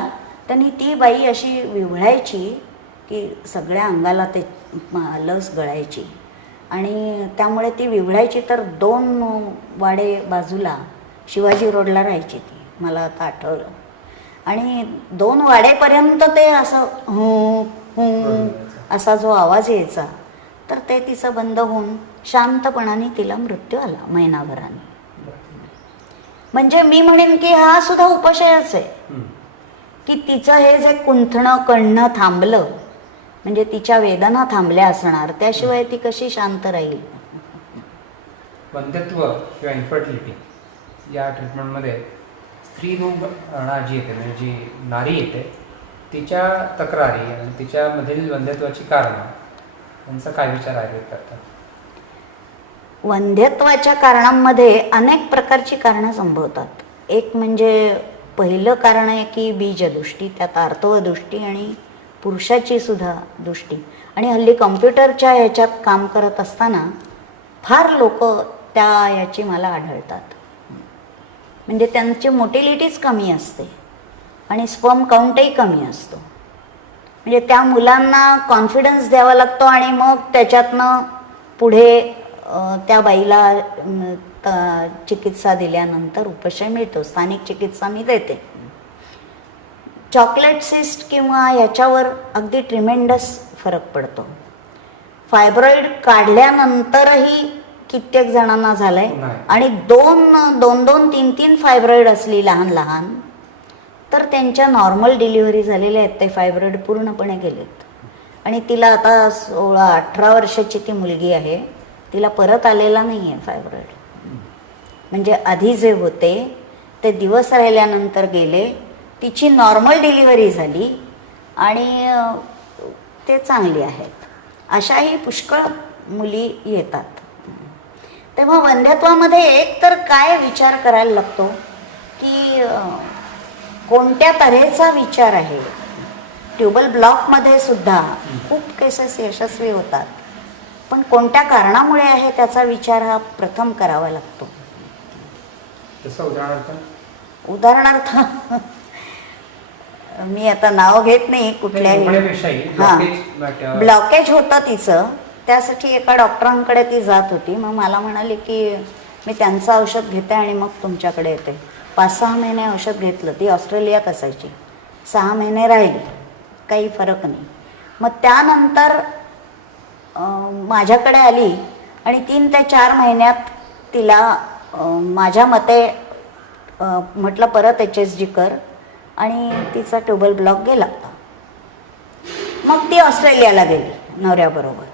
त्यांनी ती बाई अशी विव्हळायची की सगळ्या अंगाला ते लस गळायची. आणि त्यामुळे ती विव्हळायची. तर 2 वाडे बाजूला शिवाजी रोडला राहायची ती, मला आता आठवलं. आणि 2 वाडेपर्यंत ते असं हूं असा जो आवाज यायचा, तर ते तिचं बंद होऊन शांतपणाने तिला मृत्यू आला महिनाभराने. म्हणजे मी म्हणेन की हा सुद्धा उपशयच आहे की तिचं हे जे कुंथणं कणणं थांबलं, म्हणजे तिच्या वेदना थांबल्या असणार, त्याशिवाय ती कशी शांत राहील. वंध्यत्व किंवा इन्फर्टिलिटी या ट्रीटमेंटमध्ये स्त्री रोग जी येते, म्हणजे जी नारी येते, तिच्या तक्रारी आणि तिच्यामधील वंध्यत्वाची कारणं यांचा काय विचार आयुर्वेद करतात? वंध्यत्वाच्या कारणांमध्ये अनेक प्रकारची कारणं संभवतात. एक म्हणजे पहिलं कारण आहे की बीजदृष्टी, त्यात आर्तवदृष्टी आणि पुरुषाची सुद्धा दृष्टी. आणि हल्ली कम्प्युटरच्या ह्याच्यात काम करत असताना फार लोक त्या याची मला आढळतात. म्हणजे त्यांची मोटिलिटीच कमी असते आणि स्पर्म काउंटही कमी असतो. म्हणजे त्या मुलांना कॉन्फिडन्स द्यावा लागतो आणि मग त्याच्यातनं पुढे त्या बाईला चिकित्सा दिल्यानंतर उपशय मिळतो. स्थानिक चिकित्सा मी देते. चॉकलेट सिस्ट किंवा याच्यावर अगदी ट्रिमेंडस फरक पडतो. फायब्रॉइड काढल्यानंतरही कित्येक जणांना झालंय. आणि 2-3 फायब्रॉइड असली लहान लहान तर त्यांच्या नॉर्मल डिलिव्हरी झालेल्या आहेत, ते फायब्रॉइड पूर्णपणे गेलेत. आणि तिला आता 16-18 वर्षाची ती मुलगी आहे, तिला परत आलेला नाही आहे फायब्रॉइड. म्हणजे आधी जे होते ते दिवस राहिल्यानंतर गेले. तिची नॉर्मल डिलिव्हरी झाली आणि ते चांगली आहेत. अशाही पुष्कळ मुली येतात. तेव्हा वंध्यत्वामध्ये एक तर काय विचार करायला लागतो की कोणत्या तऱ्हेचा विचार आहे. ट्यूबल ब्लॉकमध्ये सुद्धा खूप केसेस यशस्वी होतात, पण कोणत्या कारणामुळे आहे त्याचा विचार हा प्रथम करावा लागतो. जसं उदाहरणार्थ मी आता नाव घेत नाही कुठल्याही. हां, ब्लॉकेज होतं तिचं. त्यासाठी एका डॉक्टरांकडे ती जात होती. मग मला म्हणाली की मी त्यांचं औषध घेते आणि मग तुमच्याकडे येते. 5-6 महिने औषध घेतलं. ती ऑस्ट्रेलियात असायची. 6 महिने राहिली, काही फरक नाही. मग त्यानंतर माझ्याकडे आली आणि 3 ते 4 महिन्यात तिला माझ्या मते म्हटलं परत HSG कर आणि तिचा ट्यूबल ब्लॉक गेला. मग ती ऑस्ट्रेलियाला गेली नवऱ्याबरोबर.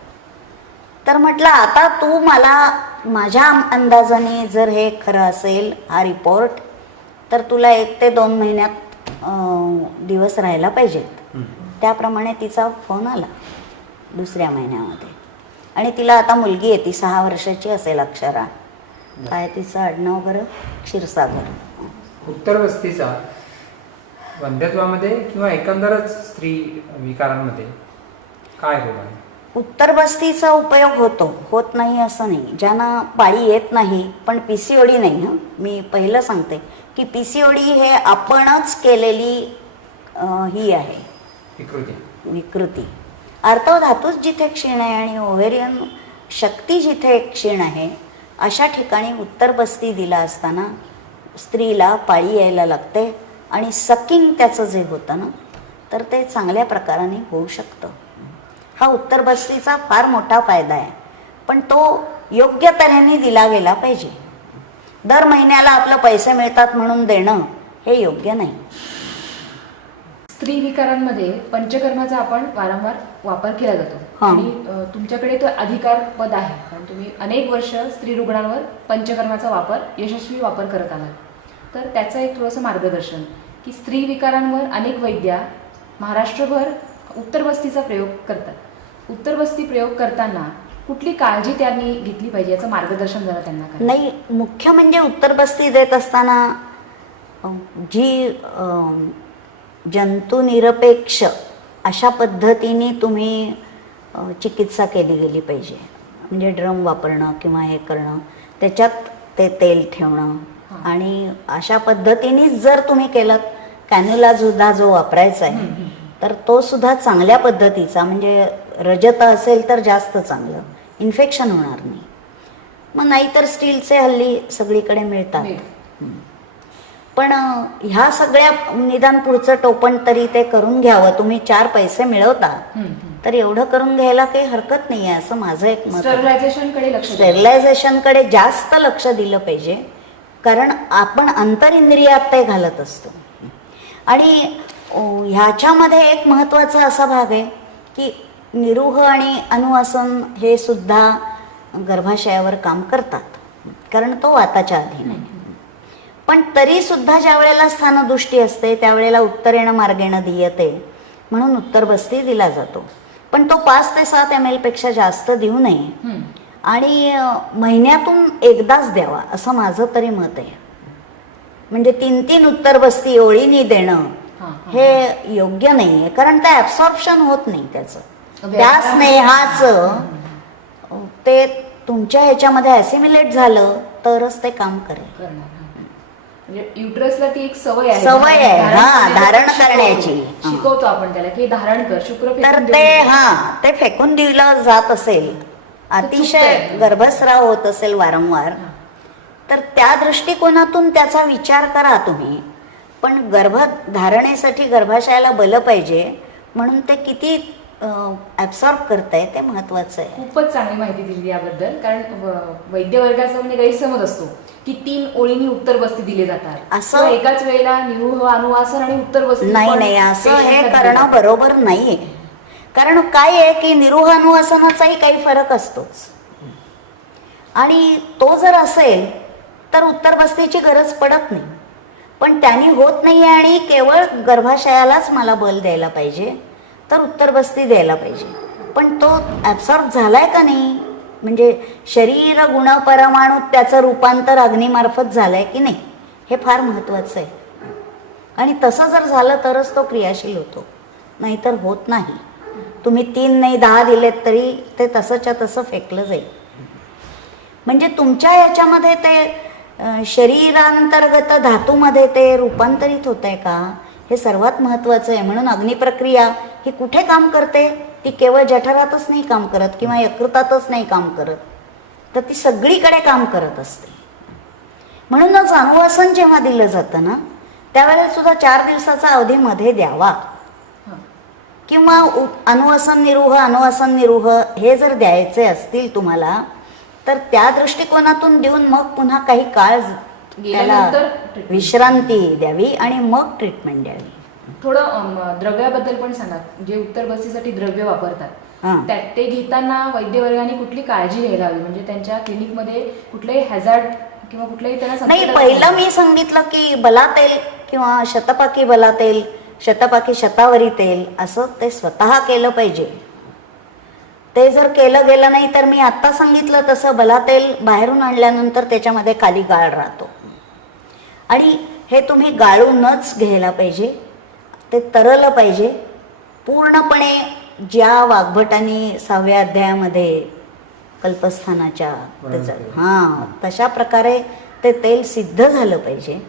तर म्हटलं आता तू मला माझ्या अंदाजाने जर हे खरं असेल हा रिपोर्ट, तर तुला 1 ते 2 महिन्यात दिवस राहायला पाहिजेत. त्याप्रमाणे तिचा फोन आला दुसऱ्या महिन्यामध्ये. आणि तिला आता मुलगी आहे, ती 6 वर्षाची असेल अक्षरा. काय तिचं आडनाव बरं? क्षीरसागर. उत्तर वस्तीचा वंध्यत्वामध्ये किंवा एकंदरच स्त्री विकारांमध्ये काय रोल आहे? उत्तर बस्तीचा उपयोग होत नाही असं नाही. ज्यांना पाळी येत नाही पण PCOD नाही. मी पहिलं सांगते की PCOD हे आपणच केलेली ही आहे विकृती. आर्तव धातूच जिथे क्षीण आहे आणि ओव्हेरियन शक्ती जिथे क्षीण आहे, अशा ठिकाणी उत्तर बस्ती दिला असताना स्त्रीला पाळी यायला लागते आणि सकिंग त्याचं जे होतं ना, तर ते चांगल्या प्रकाराने होऊ शकतं. हा उत्तर बस्तीचा फार मोठा फायदा आहे, पण तो योग्य तऱ्हेने दिला गेला पाहिजे. दर महिन्याला आपलं पैसे मिळतात म्हणून देणं हे योग्य नाही. स्त्री विकारांमध्ये पंचकर्माचा आपण वारंवार वापर केला जातो आणि तुमच्याकडे तो अधिकार पद आहे, कारण तुम्ही अनेक वर्ष स्त्री रुग्णांवर पंचकर्माचा यशस्वी वापर करत आलात. तर त्याचं एक थोडंसं मार्गदर्शन की स्त्री विकारांवर अनेक वैद्या महाराष्ट्रभर उत्तर बस्तीचा प्रयोग करतात. उत्तर बस्ती प्रयोग करताना कुठली काळजी त्यांनी घेतली पाहिजे याचं मार्गदर्शन जरा त्यांना करा. नाही, मुख्य म्हणजे उत्तर बस्ती देत असताना जी जंतुनिरपेक्ष अशा पद्धतीने तुम्ही चिकित्सा केली गेली पाहिजे. म्हणजे ड्रम वापरणं किंवा हे करणं, त्याच्यात ते तेल ठेवणं आणि अशा पद्धतीनेच जर तुम्ही केलं. कॅन्युला सुद्धा जो वापरायचा आहे तर तो सुद्धा चांगल्या पद्धतीचा, म्हणजे रजत असेल तर जास्त चांगलं, इन्फेक्शन होणार नाही. मग नाहीतर स्टीलचे हल्ली सगळीकडे मिळतात. पण ह्या सगळ्या निदान पुढचं टोपण तरी ते करून घ्यावं. तुम्ही 4 पैसे मिळवता तर एवढं करून घ्यायला काही हरकत नाही आहे असं माझं एक मत. स्टेरिलायझेशनकडे जास्त लक्ष दिलं पाहिजे, कारण आपण अंतरिंद्रियात ते घालत असतो. आणि ह्याच्यामध्ये एक महत्त्वाचा असा भाग आहे की निरुह आणि अनुवासन हे सुद्धा गर्भाशयावर काम करतात, कारण तो वाताच्या अधीन आहे. पण तरी सुद्धा ज्या वेळेला स्थानदृष्टी असते त्यावेळेला उत्तरेण मार्गेण दीयते म्हणून उत्तर बस्ती दिला जातो. पण तो 5 ते 7 ml पेक्षा जास्त देऊ नये आणि महिन्यातून एकदाच द्यावा असं माझं तरी मत आहे. म्हणजे 3-3 उत्तर बस्ती ओळीने देणं हे योग्य नाही आहे, कारण ते ॲब्सॉर्प्शन होत नाही त्याचं. त्या स्नेहाचं ते तुमच्या ह्याच्यामध्ये ॲसिम्युलेट झालं तरच ते काम करेल. युट्रसला ती एक सवय आहे धारण करण्याची. शिकवतो आपण त्याला की धारण कर, शुक्र तर ते फेकून दिलं जात असेल, अतिशय गर्भस्राव होत असेल वारंवार, तर त्या दृष्टिकोनातून त्याचा विचार करा तुम्ही. पण गर्भधारणेसाठी गर्भाशयाला बल पाहिजे, म्हणून ते किती ॲब्सॉर्ब करताय ते महत्वाचं आहे. खूपच चांगली माहिती दिली याबद्दल. कारण वैद्य वर्गाचा म्हणजे गैरसमज असतो की 3 ओळींनी उत्तर बस्ती दिले जातात असं. एकाच वेळेला निरुह, अनुवासन आणि उत्तर बस्ती नाही, असं हे करणं बरोबर नाहीये. कारण काय आहे की निरुह अनुवासनाचाही काही फरक असतोच, आणि तो जर असेल तर उत्तर बस्तीची गरज पडत नाही. पण त्यांनी होत नाही आणि केवळ गर्भाशयालाच मला बल द्यायला पाहिजे तर उत्तरबस्ती द्यायला पाहिजे. पण तो ॲब्सॉर्ब झालाय का नाही, म्हणजे शरीर गुण परमाणूत त्याचं रूपांतर अग्नीमार्फत झालंय की नाही, हे फार महत्त्वाचं आहे. आणि तसं जर झालं तरच तो क्रियाशील होतो, नाहीतर होत नाही. तुम्ही 3 नाही 10 दिलेत तरी ते तसंच्या तसं फेकलं जाईल. म्हणजे तुमच्या याच्यामध्ये ते शरीरांतर्गत धातूमध्ये ते रूपांतरित होत आहे का, हे सर्वात महत्त्वाचं आहे. म्हणून अग्निप्रक्रिया ही कुठे काम करते, ती केवळ जठरातच नाही काम करत किंवा यकृतातच नाही काम करत, तर ती सगळीकडे काम करत असते. म्हणूनच अनुवासन जेव्हा दिलं जातं ना, त्यावेळेस सुद्धा 4 दिवसाचा अवधी मध्ये द्यावा. किंवा अनुवासन निरूह हे जर द्यायचे असतील तुम्हाला, तर त्या दृष्टिकोनातून देऊन मग पुन्हा काही काळ त्याला विश्रांती द्यावी आणि मग ट्रीटमेंट द्यावी. थोडं द्रव्याबद्दल पण सांगा. जे उत्तरबस्तीसाठी द्रव्य वापरतात ते घेताना वैद्यवर्गाने कुठली काळजी घ्यायला हवी, म्हणजे त्यांच्या क्लिनिकमध्ये कुठलेही हॅझार्ड किंवा कुठलेही त्यांना नाही. पहिलं मी सांगितलं की बला तेल किंवा शतपाकी बला तेल, शतपाकी शतावरी तेल असं ते स्वतः केलं पाहिजे. ते जर केलं गेलं नाही तर मी आत्ता सांगितलं तसं बला तेल बाहेरून आणल्यानंतर त्याच्यामध्ये खाली गाळ राहतो आणि हे तुम्ही गाळूनच घ्यायला पाहिजे. ते तरलं पाहिजे पूर्णपणे. ज्या वाग्भटांनी 6व्या अध्यायामध्ये कल्पस्थानाच्या त्याचं तशा प्रकारे ते तेल सिद्ध झालं पाहिजे.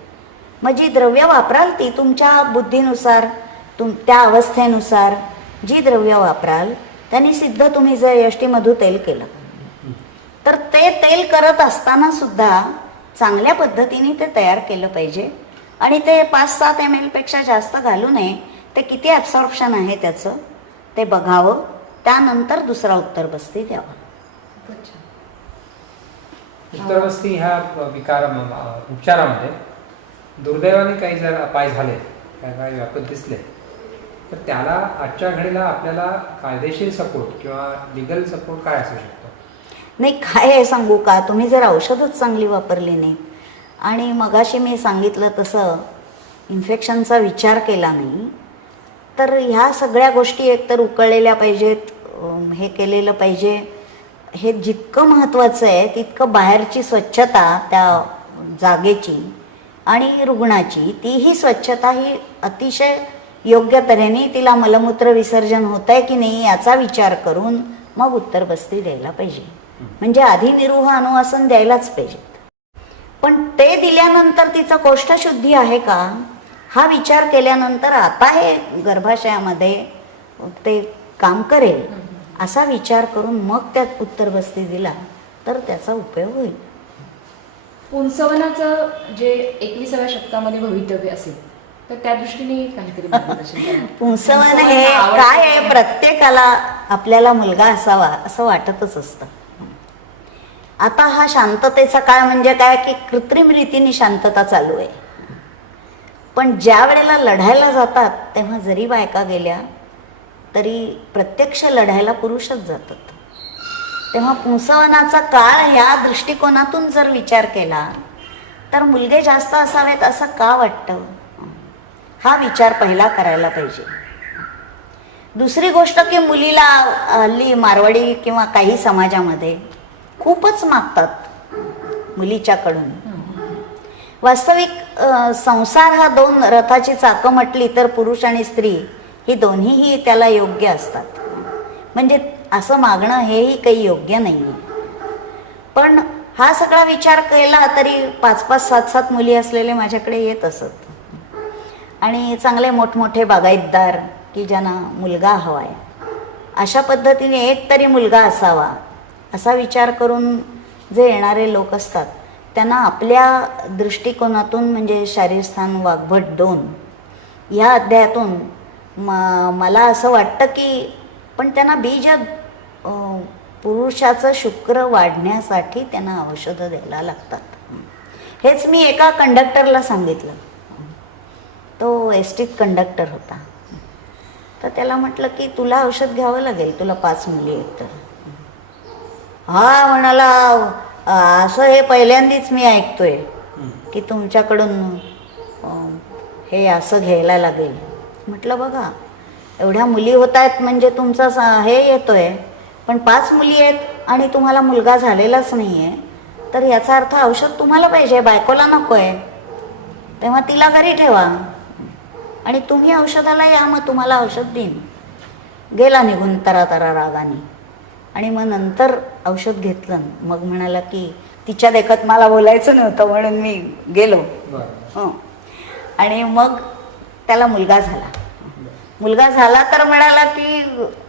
मग जी द्रव्य वापराल ती तुमच्या बुद्धीनुसार, त्या अवस्थेनुसार जी द्रव्य वापराल त्यांनी सिद्ध. तुम्ही जर यष्टीमधू तेल केलं तर ते तेल करत असताना सुद्धा चांगल्या पद्धतीने ते तयार केलं पाहिजे आणि ते 5-7 ml पेक्षा जास्त घालू नये. ते किती ॲब्सॉर्प्शन आहे त्याचं ते बघावं, त्यानंतर दुसरा उत्तरबस्ती द्यावा. उत्तरबस्ती ह्या उपचारामध्ये दुर्दैवाने काही जर अपाय झाले, काही व्यापक दिसले, तर त्याला आजच्या घडीला आपल्याला कायदेशीर सपोर्ट किंवा लिगल सपोर्ट काय असू शकतो? नाही, काय आहे सांगू का, तुम्ही जर औषधच चांगली वापरली नाही आणि मगाशी मी सांगितलं तसं इन्फेक्शनचा विचार केला नाही, तर ह्या सगळ्या गोष्टी एकतर उकळलेल्या पाहिजेत, हे केलेलं पाहिजे. हे जितकं महत्त्वाचं आहे तितकं बाहेरची स्वच्छता त्या जागेची आणि रुग्णाची, तीही स्वच्छता ही अतिशय योग्य तऱ्हेने, तिला मलमूत्र विसर्जन होत आहे की नाही याचा विचार करून मग उत्तरबस्ती द्यायला पाहिजे. म्हणजे आधी निरूह अनुवासन द्यायलाच पाहिजेत. पण ते दिल्यानंतर तिचं कोष्ठशुद्धी आहे का हा विचार केल्यानंतर आता हे गर्भाशयामध्ये ते काम करेल असा विचार करून मग त्यात उत्तरबस्ती दिला तर त्याचा उपयोग होईल. पुंसवनाचं जे 21व्या शतकामध्ये भवितव्य असेल तर त्या दृष्टीने काहीतरी मार्गदर्शन करा. पुंसवन हे काय आहे, प्रत्येकाला आपल्याला मुलगा असावा असं वाटतच असतं. आता हा शांततेचा काळ म्हणजे काय की कृत्रिम रीतीने शांतता चालू आहे. पण ज्या वेळेला लढायला जातात तेव्हा जरी बायका गेल्या तरी प्रत्यक्ष लढायला पुरुषच जातात. तेव्हा पुंसवनाचा काळ या दृष्टिकोनातून जर विचार केला तर मुलगे जास्त असावेत असं का वाटतं, हा विचार पहिला करायला पाहिजे. दुसरी गोष्ट की मुलीला हल्ली मारवाडी किंवा काही समाजामध्ये खूपच मागतात मुलीच्याकडून. वास्तविक संसार हा 2 रथाची चाकं म्हटली तर पुरुष आणि स्त्री ही दोन्हीही त्याला योग्य असतात. म्हणजे असं मागणं हेही काही योग्य नाही आहे. पण हा सगळा विचार केला तरी 5-5, 7-7 मुली असलेले माझ्याकडे येत असत आणि चांगले मोठमोठे बागायतदार की ज्यांना मुलगा हवा आहे, अशा पद्धतीने एक तरी मुलगा असावा असा विचार करून जे येणारे लोक असतात त्यांना आपल्या दृष्टिकोनातून म्हणजे शारीरस्थान वाग्भट 2 ह्या अध्यायातून मला असं वाटतं की पण त्यांना बीज पुरुषाचं शुक्र वाढण्यासाठी त्यांना औषधं द्यायला लागतात. हेच मी एका कंडक्टरला सांगितलं. तो एसटीत कंडक्टर होता. तर त्याला म्हटलं की तुला औषध घ्यावं लागेल, तुला 5 मुली आहेत तर. हा म्हणाला असं हे पहिल्यांदाच मी ऐकतोय की तुमच्याकडून हे असं घ्यायला लागेल. म्हटलं बघा एवढ्या मुली होत आहेत म्हणजे तुमचा हे येतोय, पण 5 मुली आहेत आणि तुम्हाला मुलगा झालेलाच नाही आहे, तर याचा अर्थ औषध तुम्हाला पाहिजे, बायकोला नको आहे. तेव्हा तिला घरी ठेवा आणि तुम्ही औषधाला या, मग तुम्हाला औषध देईन. गेला निघून तरा रागाने. आणि मग नंतर औषध घेतलं. मग म्हणाला की तिच्या देखत मला बोलायचं नव्हतं म्हणून मी गेलो. बरं. हं. आणि मग त्याला मुलगा झाला. मुलगा झाला तर म्हणाला की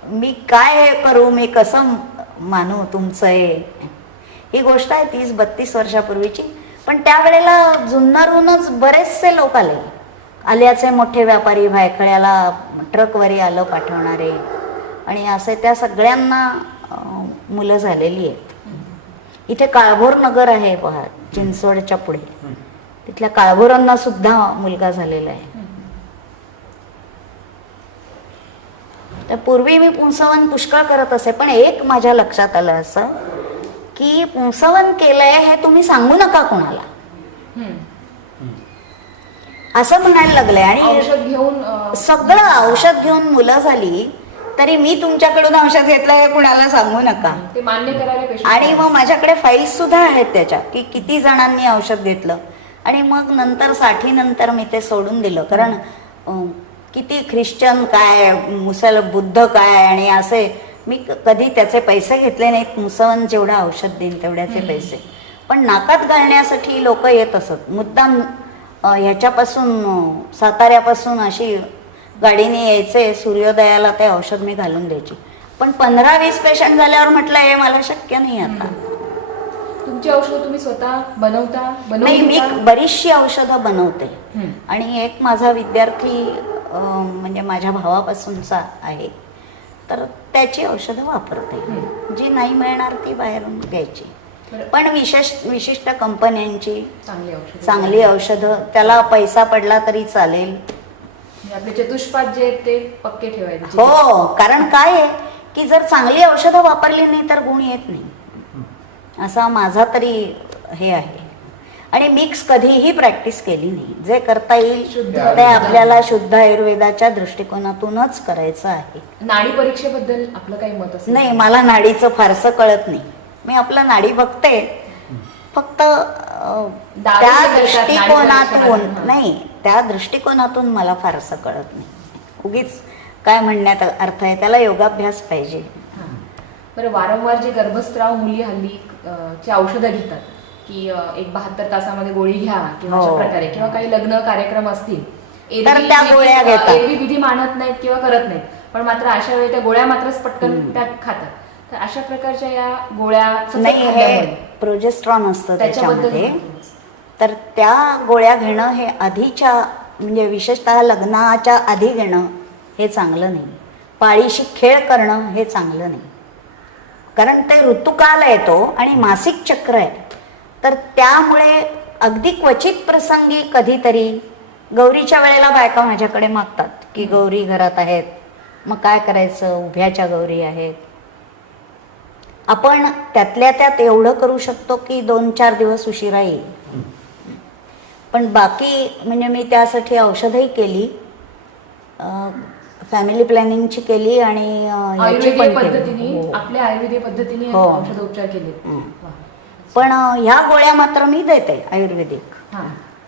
मी काय हे करू, मी कसं मानू तुमचं हे. ही गोष्ट आहे 30-32 वर्षापूर्वीची. पण त्यावेळेला जुन्नरहूनच बरेचसे लोक आले. आल्याचे मोठे व्यापारी, भायखळ्याला ट्रकवरी आलं पाठवणारे, आणि असे त्या सगळ्यांना मुलं झालेली आहेत. इथे काळभोर नगर आहे पहा, चिंचवडच्या पुढे, तिथल्या काळभोरांना सुद्धा मुलगा झालेला आहे. तर पूर्वी मी पुंसवन पुष्कळ करत असे, पण एक माझ्या लक्षात आलं असं की पुंसवन केलंय हे तुम्ही सांगू नका कोणाला, असं म्हणायला लागलंय. आणि औषध घेऊन सगळं औषध घेऊन मुलं झाली तरी मी तुमच्याकडून औषध घेतलं हे कुणाला सांगू नका. ते मान्य करायला patient आणि मग माझ्याकडे फाईल्स सुद्धा आहेत त्याच्या, की किती जणांनी औषध घेतलं. आणि मग नंतर 60 नंतर मी ते सोडून दिलं, कारण किती ख्रिश्चन काय, बुद्ध काय, आणि असे मी कधी त्याचे पैसे घेतले नाहीत. मुसवन जेवढं औषध देईन तेवढ्याचे पैसे, पण नाकात घालण्यासाठी लोक येत असत. मुद्दाम ह्याच्यापासून साताऱ्यापासून अशी गाडीने यायचे, सूर्योदयाला ते औषध मी घालून द्यायची. पण 15-20 पेशंट झाल्यावर म्हटलं हे मला शक्य नाही आता. तुमची औषधं तुम्ही स्वतः नाही, मी बरीचशी औषधं बनवते. आणि एक माझा विद्यार्थी म्हणजे माझ्या भावापासूनचा आहे, तर त्याची औषधं वापरते. जी नाही मिळणार ती बाहेरून घ्यायची, पण विशिष्ट कंपन्यांची चांगली औषधं. त्याला पैसा पडला तरी चालेल. आपले चतुष्पाद जे आहेत ते पक्के ठेवायचे. हो, कारण काय आहे की जर चांगली औषधं वापरली नाही तर गुण येत नाही, असा माझा तरी हे आहे. आणि मिक्स कधीही प्रॅक्टिस केली नाही. जे करता येईल ते आपल्याला शुद्ध आयुर्वेदाच्या दृष्टिकोनातूनच करायचं आहे. नाडी परीक्षेबद्दल आपलं काही मत असेल? नाही, मला नाडीचं फारसं कळत नाही. मी आपलं नाडी बघते, फक्त त्या दृष्टिकोनातून नाही, त्या दृष्टिकोनातून मला फारसं कळत नाही. उगीच काय म्हणण्यात अर्थ आहे, त्याला योगाभ्यास पाहिजे. बरं, वारंवार जे गर्भस्राव मुली हल्ली ची औषधं घेतात की एक 72 तासामध्ये गोळी घ्या किंवा अशा प्रकारे, किंवा काही लग्न कार्यक्रम असतील तर त्या गोळ्या घेतात. एरवी विधी मानत नाहीत किंवा करत नाहीत, पण मात्र अशा वेळी त्या गोळ्या मात्र पटकन त्या खातात. तर अशा प्रकारच्या या गोळ्या नाही, हे प्रोजेस्ट्रॉन असतं त्याच्यामध्ये, तर त्या गोळ्या घेणं हे आधीच्या म्हणजे विशेषतः लग्नाच्या आधी घेणं हे चांगलं नाही. पाळीशी खेळ करणं हे चांगलं नाही, कारण ते ऋतुकाल येतो आणि मासिक चक्र आहे. तर त्यामुळे अगदी क्वचित प्रसंगी कधीतरी, गौरीच्या वेळेला बायका माझ्याकडे मागतात की गौरी घरात आहेत, मग काय करायचं, उभ्याच्या गौरी आहेत. आपण त्यातल्या त्यात एवढं करू शकतो की 2-4 दिवस उशिरा येईल, पण बाकी म्हणजे मी त्यासाठी औषधही केली, फॅमिली प्लॅनिंगची केली, आणि आयुर्वेदिक पद्धतीने, आपल्या आयुर्वेदिक पद्धतीने औषधोपचार केले. पण ह्या गोळ्या मात्र मी देते आयुर्वेदिक.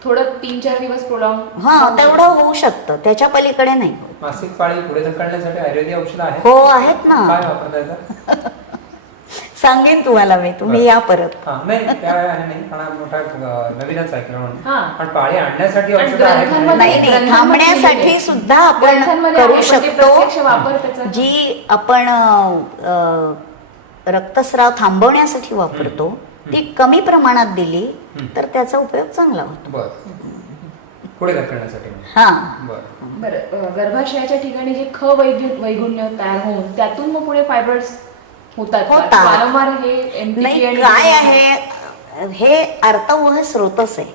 थोडं 3-4 दिवस प्रोलॉंग तेवढं होऊ शकतं, त्याच्या पलीकडे नाही. मासिक पाळी पुढे ढकलण्यासाठी आयुर्वेदिक औषध आहे? हो, आहेत ना. काय वापरता? सांगेन तुम्हाला मी, तुम्ही या परत. नाही, मोठा नवीनच ऐकलं म्हणून. पण पाळी आणण्यासाठी औषध आहे? नाही, थांबण्यासाठी सुद्धा आपण करू शकतो. जी आपण रक्तस्राव थांबवण्यासाठी वापरतो ती कमी प्रमाणात दिली तर त्याचा उपयोग चांगला होतो. पुढे ढकलण्यासाठी. बरं, गर्भाशयाच्या ठिकाणी जे वैगुण्य तयार होऊन त्यातून मग पुढे फायब्रॉइड्स होतात. वारंवार हे नाही, काय आहे, हे आर्तवह स्रोतच आहे.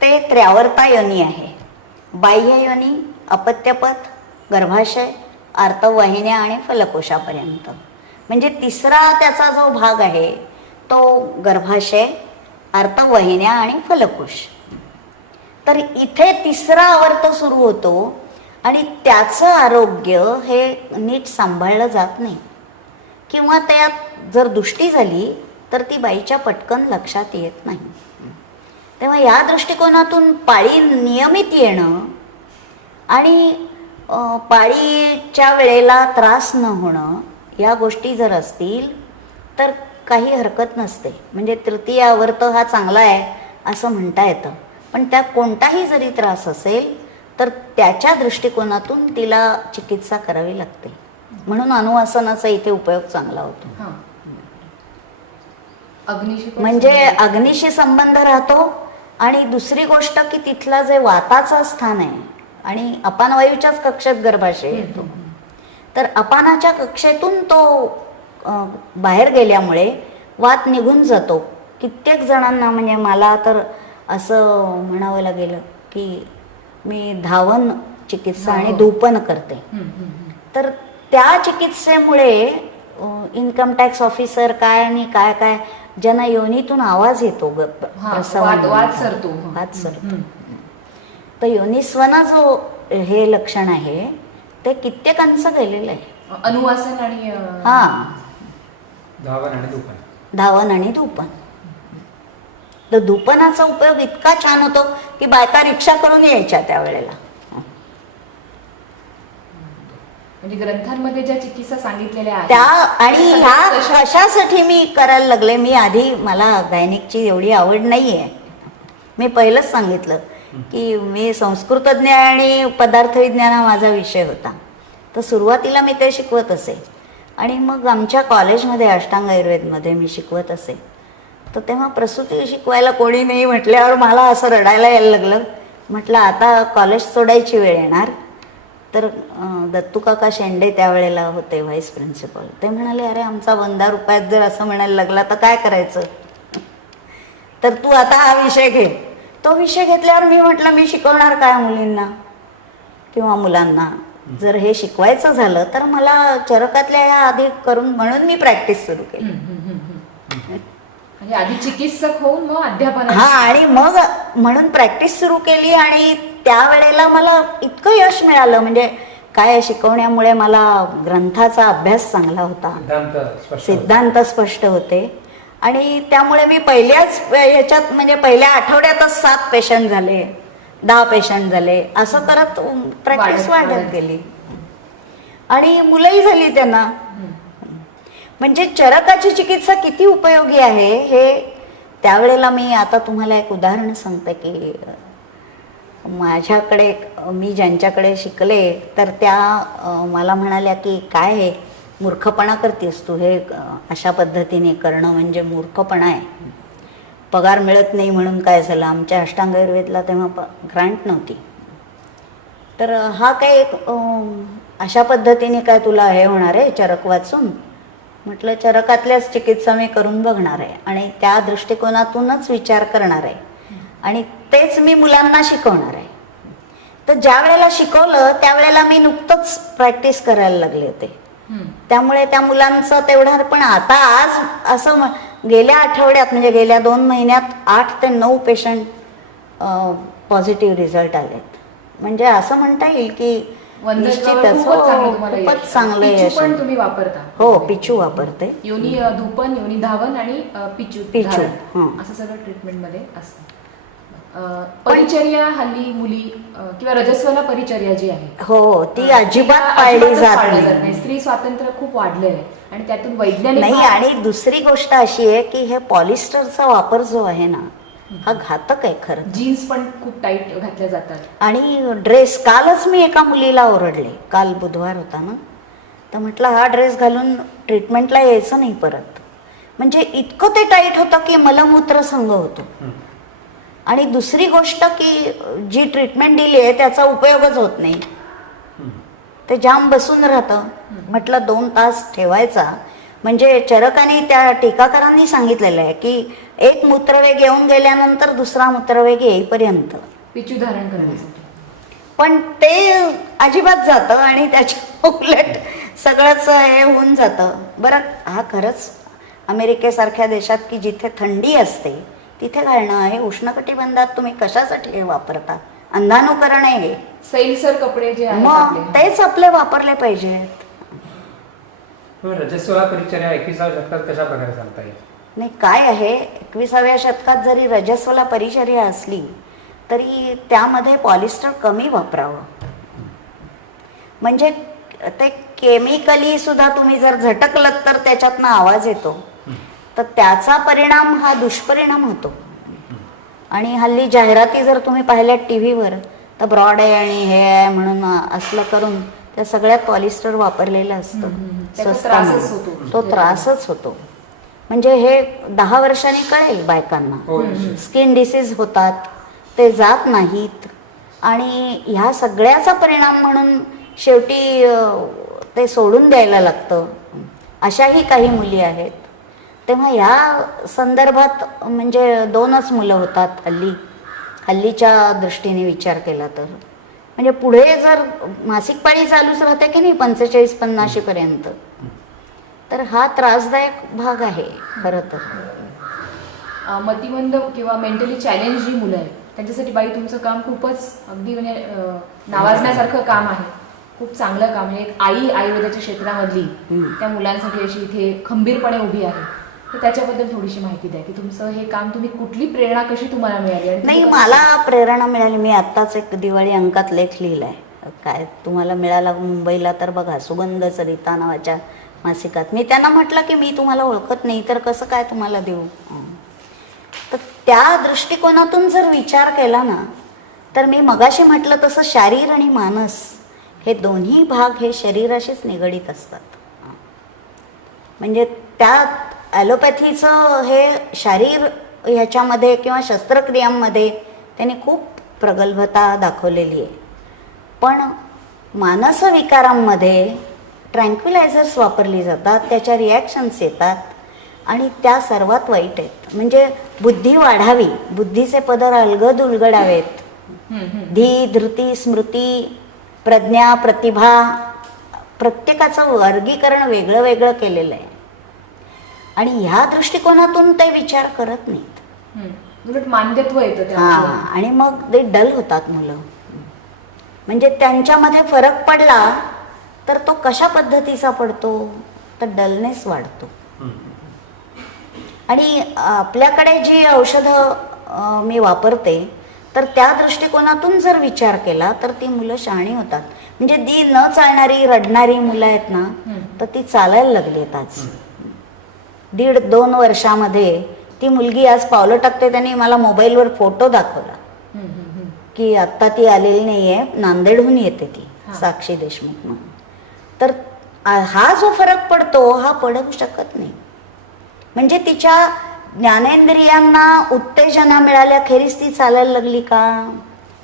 ते त्र्यावर्ता योनी आहे. बाह्य योनी, अपत्यपथ, गर्भाशय, आर्तववाहिन्या आणि फलकोशापर्यंत. म्हणजे तिसरा त्याचा जो भाग आहे तो गर्भाशय, आर्तववाहिन्या आणि फलकोश. तर इथे तिसरा आवर्त सुरू होतो आणि त्याचं आरोग्य हे नीट सांभाळलं जात नाही, किंवा त्यात जर दृष्टी झाली तर ती बाईच्या पटकन लक्षात येत नाही. तेव्हा या दृष्टिकोनातून पाळी नियमित येणं आणि पाळीच्या वेळेला त्रास न होणं या गोष्टी जर असतील तर काही हरकत नसते. म्हणजे तृतीय आवर्त हा चांगला आहे असं म्हणता येतं, पण त्या कोणताही जरी त्रास असेल तर त्याच्या दृष्टिकोनातून तिला चिकित्सा करावी लागते. म्हणून अनुवासनाचा इथे उपयोग चांगला होतो. हां. अग्नीशी पण म्हणजे संबंधित. अग्नीशी संबंध राहतो, आणि दुसरी गोष्ट की तिथलं जे वाताचं स्थान आहे आणि अपानवायूच्याच कक्षेत गर्भाशय येतो, तर अपानाच्या कक्षेतून तो बाहेर गेल्यामुळे वात निघून जातो. कित्येक जणांना, म्हणजे मला तर असं म्हणावं लागेल की मी धावन चिकित्सा आणि धूपन करते. तर त्या चिकित्सेमुळे इन्कम टॅक्स ऑफिसर काय आणि काय काय ज्यांना योनीतून आवाज येतो हां, प्रसवानंतर. वाद सरतो. वाद सरतो. तर योनिस्वना जो हे लक्षण आहे ते कित्येकांचं गेलेलं आहे. अनुवासन आणि हा, धावन आणि दुकान. धावन आणि धूपन. तर धूपनाचा उपयोग इतका छान होतो की बायका रिक्षा करून यायच्या त्यावेळेला. म्हणजे ग्रंथांमध्ये ज्या चिकित्सा सांगितलेल्या आहेत त्या आणि ह्या तशा- कशासाठी मी करायला लागले, मी आधी मला गायनिकची एवढी आवड नाही आहे. मी पहिलंच सांगितलं की मी संस्कृतज्ञ आणि पदार्थ विज्ञान हा माझा विषय होता. तर सुरुवातीला मी ते शिकवत असे, आणि मग आमच्या कॉलेजमध्ये अष्टांग आयुर्वेदमध्ये मी शिकवत असे. तर तेव्हा प्रसूती शिकवायला कोणी नाही म्हटल्यावर मला असं रडायला यायला लागलं. म्हटलं आता कॉलेज सोडायची वेळ येणार. तर दत्तू काका शेंडे त्यावेळेला होते व्हाईस प्रिन्सिपल. ते म्हणाले, अरे आमचा 10 रुपयात जर असं म्हणायला लागला तर काय करायचं, तर तू आता हा विषय घे. तो विषय घेतल्यावर मी म्हटलं मी शिकवणार काय मुलींना किंवा मुलांना. जर हे शिकवायचं झालं तर मला चरकातल्या या आधी करून, म्हणून मी प्रॅक्टिस सुरू केली. म्हणजे आधी चिकित्सक होऊन मग अध्यापन. हा, आणि मग म्हणून प्रॅक्टिस सुरू केली, आणि त्यावेळेला मला इतकं यश मिळालं. म्हणजे काय, शिकवण्यामुळे मला ग्रंथाचा अभ्यास चांगला होता, सिद्धांत स्पष्ट होते, आणि त्यामुळे मी पहिल्याच ह्याच्यात म्हणजे पहिल्या आठवड्यातच 7 पेशंट झाले, 10 पेशंट झाले, असं करत प्रॅक्टिस वाढत गेली, आणि मुलंही झाली त्यांना. म्हणजे चरकाची चिकित्सा किती उपयोगी आहे हे त्यावेळेला मी, आता तुम्हाला एक उदाहरण सांगते की माझ्याकडे, मी ज्यांच्याकडे शिकले तर त्या मला म्हणाल्या की काय हे मूर्खपणा करतेस तू, हे अशा पद्धतीने करणं म्हणजे मूर्खपणा आहे. पगार मिळत नाही म्हणून काय झालं, आमच्या अष्टांग आयुर्वेदला तेव्हा ग्रांट नव्हती. तर हा काय अशा पद्धतीने काय तुला हे होणार आहे चरक वाचून. म्हटलं चरकातल्याच चिकित्सा मी करून बघणार आहे, आणि त्या दृष्टिकोनातूनच विचार करणार आहे, आणि तेच मी मुलांना शिकवणार आहे. तर ज्या वेळेला शिकवलं त्यावेळेला मी नुकतंच प्रॅक्टिस करायला लागले होते, त्यामुळे त्या मुलांचं तेवढं. पण आता आज असं गेल्या आठवड्यात, म्हणजे गेल्या 2 महिन्यात 8 ते 9 पेशंट पॉझिटिव्ह रिझल्ट आलेत. म्हणजे असं म्हणता येईल की निश्चितच खूपच चांगलं यश. पण तुम्ही वापरता? हो, पिचू वापरते. योनी धूपन, योनी धावन आणि पिचू पिचू, धारण. हं. असं सगळं ट्रीटमेंट मध्ये असतं. परिचर्या हल्ली मुली किंवा रजस्वला परिचर्या जी आहे, हो, ती तिला अजिबात पाळली अजिबातच जात पाळलं नाही. स्त्री स्वातंत्र्य खूप वाढलेलं आहे, आणि त्यातून वैज्ञानिक नाही. आणि दुसरी गोष्ट अशी आहे की हे पॉलिस्टरचा वापर जो आहे ना, हा घातक आहे खरं. जीन्स पण खूप टाईट घातल्या जातात. आणि ड्रेस, कालच मी एका मुलीला ओरडले, काल बुधवार होता ना, तर म्हटलं हा ड्रेस घालून ट्रीटमेंटला यायचं नाही परत. म्हणजे इतकं ते टाईट होतं की मलमूत्र संघ होतो. आणि दुसरी गोष्ट की जी ट्रीटमेंट दिली आहे त्याचा उपयोगच होत नाही, ते जाम बसून राहतं. म्हटलं 2 तास ठेवायचा. म्हणजे चरकाने, त्या टीकाकारांनी सांगितलेलं आहे की एक मूत्रवेग येऊन गेल्यानंतर दुसरा मूत्रवेग येईपर्यंत पिचू धारण करण्यासाठी. पण ते अजिबात जातं, आणि त्याच्या उलट सगळंच हे होऊन जातं. बरं, हा खरंच अमेरिकेसारख्या देशात की जिथे थंडी असते तिथे घालणं आहे. उष्णकटिबंधात तुम्ही कशासाठी हे वापरता अंधानुकरण आहे. सैलसर कपडे जे आहेत मग आपले, तेच आपले वापरले पाहिजेत. रजस्वला परिचर्या 21व्या शतकात कशा प्रकारे सांगता येईल? नाही, काय आहे, 21व्या शतकात जरी रजस्वला परिचर्या असली तरी त्यामध्ये पॉलिस्टर कमी वापरावं. म्हणजे ते केमिकली सुद्धा तुम्ही जर झटकलत तर त्याच्यातनं आवाज येतो, तर त्याचा परिणाम हा दुष्परिणाम होतो. आणि हल्ली जाहिराती जर तुम्ही पाहिल्यात टी व्हीवर, तर ब्रॉड आहे आणि हे आहे म्हणून असलं करून त्या सगळ्यात पॉलिस्टर वापरलेलं असतं. त्याचा स्वस्तामध्ये. त्रासच होतो. तो त्रासच होतो. म्हणजे हे 10 वर्षांनी कळेल बायकांना. हो, निश्चित. स्किन डिसीज होतात, ते जात नाहीत, आणि ह्या सगळ्याचा परिणाम म्हणून शेवटी ते सोडून द्यायला लागतं. अशाही काही मुली आहेत. तेव्हा ह्या संदर्भात म्हणजे 2च मुलं होतात हल्लीच्या दृष्टीने विचार केला तर. म्हणजे पुढे जर मासिक पाळी चालूच राहते की नाही 45-50 पर्यंत, तर हा त्रासदायक भाग आहे खरं तर. मतिमंद किंवा मेंटली चॅलेंज जी मुलं आहेत त्यांच्यासाठी बाई तुमचं काम खूपच अगदी म्हणजे नावाजण्यासारखं काम आहे. खूप चांगलं काम आहे. एक आई आयुर्वेदाच्या क्षेत्रामधली त्या मुलांसाठी अशी इथे खंबीरपणे उभी आहे. तर त्याच्याबद्दल थोडीशी माहिती द्या की तुमचं हे काम, तुम्ही कुठली प्रेरणा कशी तुम्हाला मिळाली? आणि नाही, तुम्ही कसं- मला प्रेरणा मिळाली. मी आत्ताच एक दिवाळी अंकात लेख लिहिलाय. काय तुम्हाला मिळाला मुंबईला तर बघा, सुगंध सरिता नावाच्या मासिकात. मी त्यांना म्हटलं की मी तुम्हाला ओळखत नाही तर कसं काय तुम्हाला देऊ. तर त्या दृष्टिकोनातून जर विचार केला ना, तर मी मगाशी म्हटलं तसं शारीर आणि मानस हे दोन्ही भाग हे शरीराशीच निगडीत असतात. म्हणजे त्यात ॲलोपॅथीचं हे शारीर ह्याच्यामध्ये किंवा शस्त्रक्रियांमध्ये त्यांनी खूप प्रगल्भता दाखवलेली आहे. पण मानस विकारांमध्ये ट्रँक्विलायझर्स वापरली जातात, त्याच्या रिॲक्शन्स येतात आणि त्या सर्वात वाईट आहेत. म्हणजे बुद्धी वाढावी, बुद्धीचे पदर अलगद उलगडावेत. धी, धृती, स्मृती, प्रज्ञा, प्रतिभा, प्रत्येकाचं वर्गीकरण वेगळं वेगळं केलेलं आहे. आणि ह्या दृष्टिकोनातून ते विचार करत नाहीत. उलट मान्यत्व येतं त्या हां, गोष्टीला. आणि मग ते डल होतात मुलं. म्हणजे त्यांच्यामध्ये फरक पडला तर तो कशा पद्धतीचा पडतो, तर डलनेस वाढतो. आणि आपल्याकडे जी औषधं मी वापरते, तर त्या दृष्टिकोनातून जर विचार केला तर ती मुलं शहाणी होतात. म्हणजे ती न चालणारी रडणारी मुलं आहेत ना, तर ती चालायला लागली आहेत आज. 1.5-2 वर्षामध्ये ती मुलगी आज पावलं टाकते. त्यांनी मला मोबाईलवर फोटो दाखवला की आत्ता ती आलेली नाही आहे, नांदेडहून येते ती, साक्षी देशमुख म्हणून. तर हा जो फरक पडतो हा पडू शकत नाही. म्हणजे तिच्या ज्ञानेंद्रियांना उत्तेजना मिळाल्याखेरीज ती चालायला लागली का,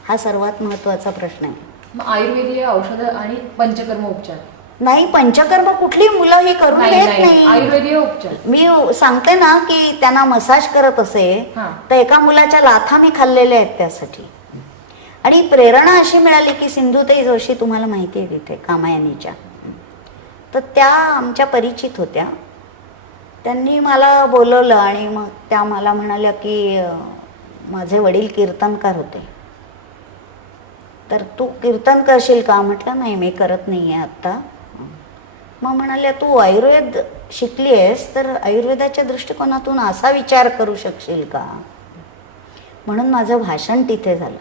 हा सर्वात महत्त्वाचा प्रश्न आहे. मग आयुर्वेदीय औषधं आणि पंचकर्म उपचार नाही, पंचकर्म कुठली मुलं ही करून देत नाही. आयुर्वेदीय उपचार मी सांगते ना की त्यांना मसाज करत असे, हां. तर एका मुलाच्या लाथा मी खाल्लेल्या आहेत त्यासाठी. आणि प्रेरणा अशी मिळाली की सिंधुताई जोशी, तुम्हाला माहिती आहे तिथे कामायनीच्या, तर त्या आमच्या परिचित होत्या. त्यांनी मला बोलवलं आणि मग त्या मला म्हणाल्या की माझे वडील कीर्तनकार होते, तर तू कीर्तन करशील का. म्हटलं नाही, मी करत नाही आहे आत्ता. मग म्हणाल्या तू आयुर्वेद शिकली आहेस तर आयुर्वेदाच्या दृष्टिकोनातून असा विचार करू शकशील का. म्हणून माझं भाषण तिथे झालं.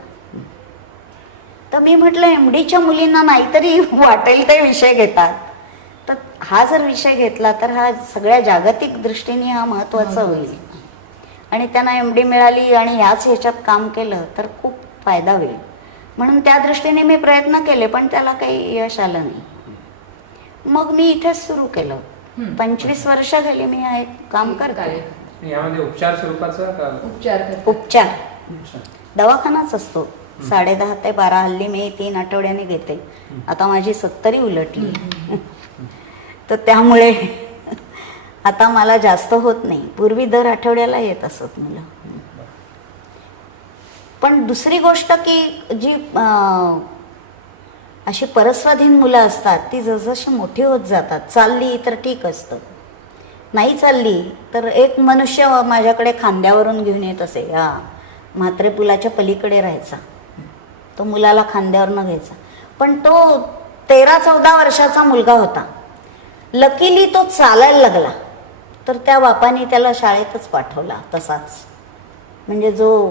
तर मी म्हटलं MDच्या मुलींना नाहीतरी वाटेल ते विषय घेतात, तर हा जर विषय घेतला तर हा सगळ्या जागतिक दृष्टीने हा महत्त्वाचा होईल. आणि त्यांना MD मिळाली आणि ह्याच ह्याच्यात काम केलं तर खूप फायदा होईल. म्हणून त्या दृष्टीने मी प्रयत्न केले, पण त्याला काही यश आलं नाही. मग मी इथेच सुरू केलं. 25 वर्ष झाली मी हे काम करते. यामध्ये उपचार स्वरूपाचा का? उपचार करतात. उपचार दवाखानाच असतो. 10:30 ते 12. हल्ली मी 3 आठवड्याने घेते. आता माझी 70 उलटली. तर त्यामुळे आता मला जास्त होत नाही. पूर्वी दर आठवड्याला येत असत मुलं. पण दुसरी गोष्ट की जी अशी परस्वाधीन मुलं असतात ती जसजशी मोठी होत जातात, चालली तर ठीक असतं, नाही चालली तर एक मनुष्य माझ्याकडे खांद्यावरून घेऊन येत असे, हा म्हात्रे पुलाच्या पलीकडे राहायचा, तो मुलाला खांद्यावर न घ्यायचा. पण तो 13-14 वर्षाचा मुलगा होता. लकीली तो चालायला लागला, तर त्या बापाने त्याला शाळेतच पाठवला तसाच. म्हणजे जो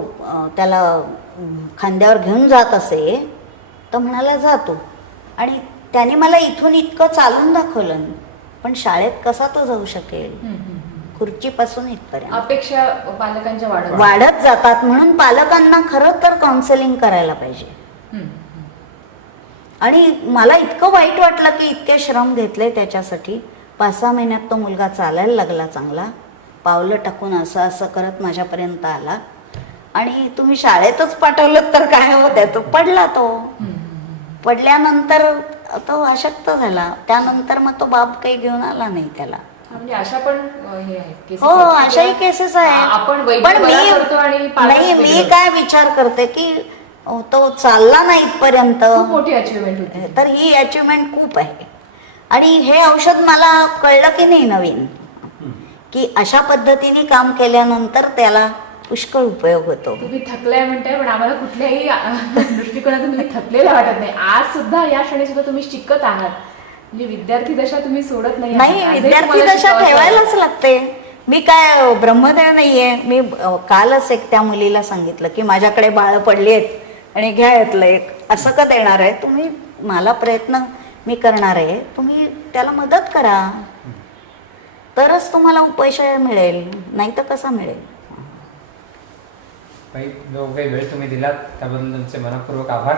त्याला खांद्यावर घेऊन जात असे तो म्हणाला जा तू. आणि त्याने मला इथून इतकं चालून दाखवलं, पण शाळेत कसा तो जाऊ शकेल, खुर्चीपासून इथपर्यंत. अपेक्षा पालकांच्या वाढत जातात. म्हणून पालकांना खरं तर काउन्सिलिंग करायला पाहिजे. आणि मला इतकं वाईट वाटलं की इतके श्रम घेतले त्याच्यासाठी. 5-6 महिन्यात तो मुलगा चालायला लागला चांगला, पावलं टाकून असं असं करत माझ्यापर्यंत आला. आणि तुम्ही शाळेतच पाठवलं तर काय होतं, तो पडला. तो पडल्यानंतर तो अशक्त झाला. त्यानंतर मग तो बाप काही घेऊन आला नाही त्याला. म्हणजे अशा पण हे आहेत cases हो, आहेत. अशाही केसेस आहेत. आपण वैद्य पण बरा करतो आणि पालक मी बिघडवतो. काय विचार करते की तो चालला नाही इथपर्यंत, खूप मोठी अचिव्हमेंट होती. तर ही अचिव्हमेंट खूप आहे. आणि हे औषध मला कळलं की नाही नवीन, की अशा पद्धतीने काम केल्यानंतर त्याला पुष्कळ उपयोग होतो. तुम्ही थकलाय म्हणताय, पण आम्हाला कुठल्याही दृष्टिकोनातून तुम्ही थकलेला वाटत नाही. आज सुद्धा या क्षणी सुद्धा तुम्ही शिकत आहात. म्हणजे विद्यार्थी दशा तुम्ही सोडत नाही. नाही, आजही विद्यार्थी तुम्हाला दशा शिकावंसं ठेवायलाच लागते. मी काय ब्रह्मदेव नाहीये. मी कालच एक त्या मुलीला सांगितलं की माझ्याकडे बाळ पडली आहेत आणि घ्या यातलं एक. असं का देणार आहे तुम्ही, मला प्रयत्न मी करणार आहे, तुम्ही त्याला मदत करा, तरच तुम्हाला उपशय मिळेल, नाही तर कसा मिळेल. जो काही वेळ तुम्ही दिलात त्याबद्दल तुमचे मनपूर्वक आभार.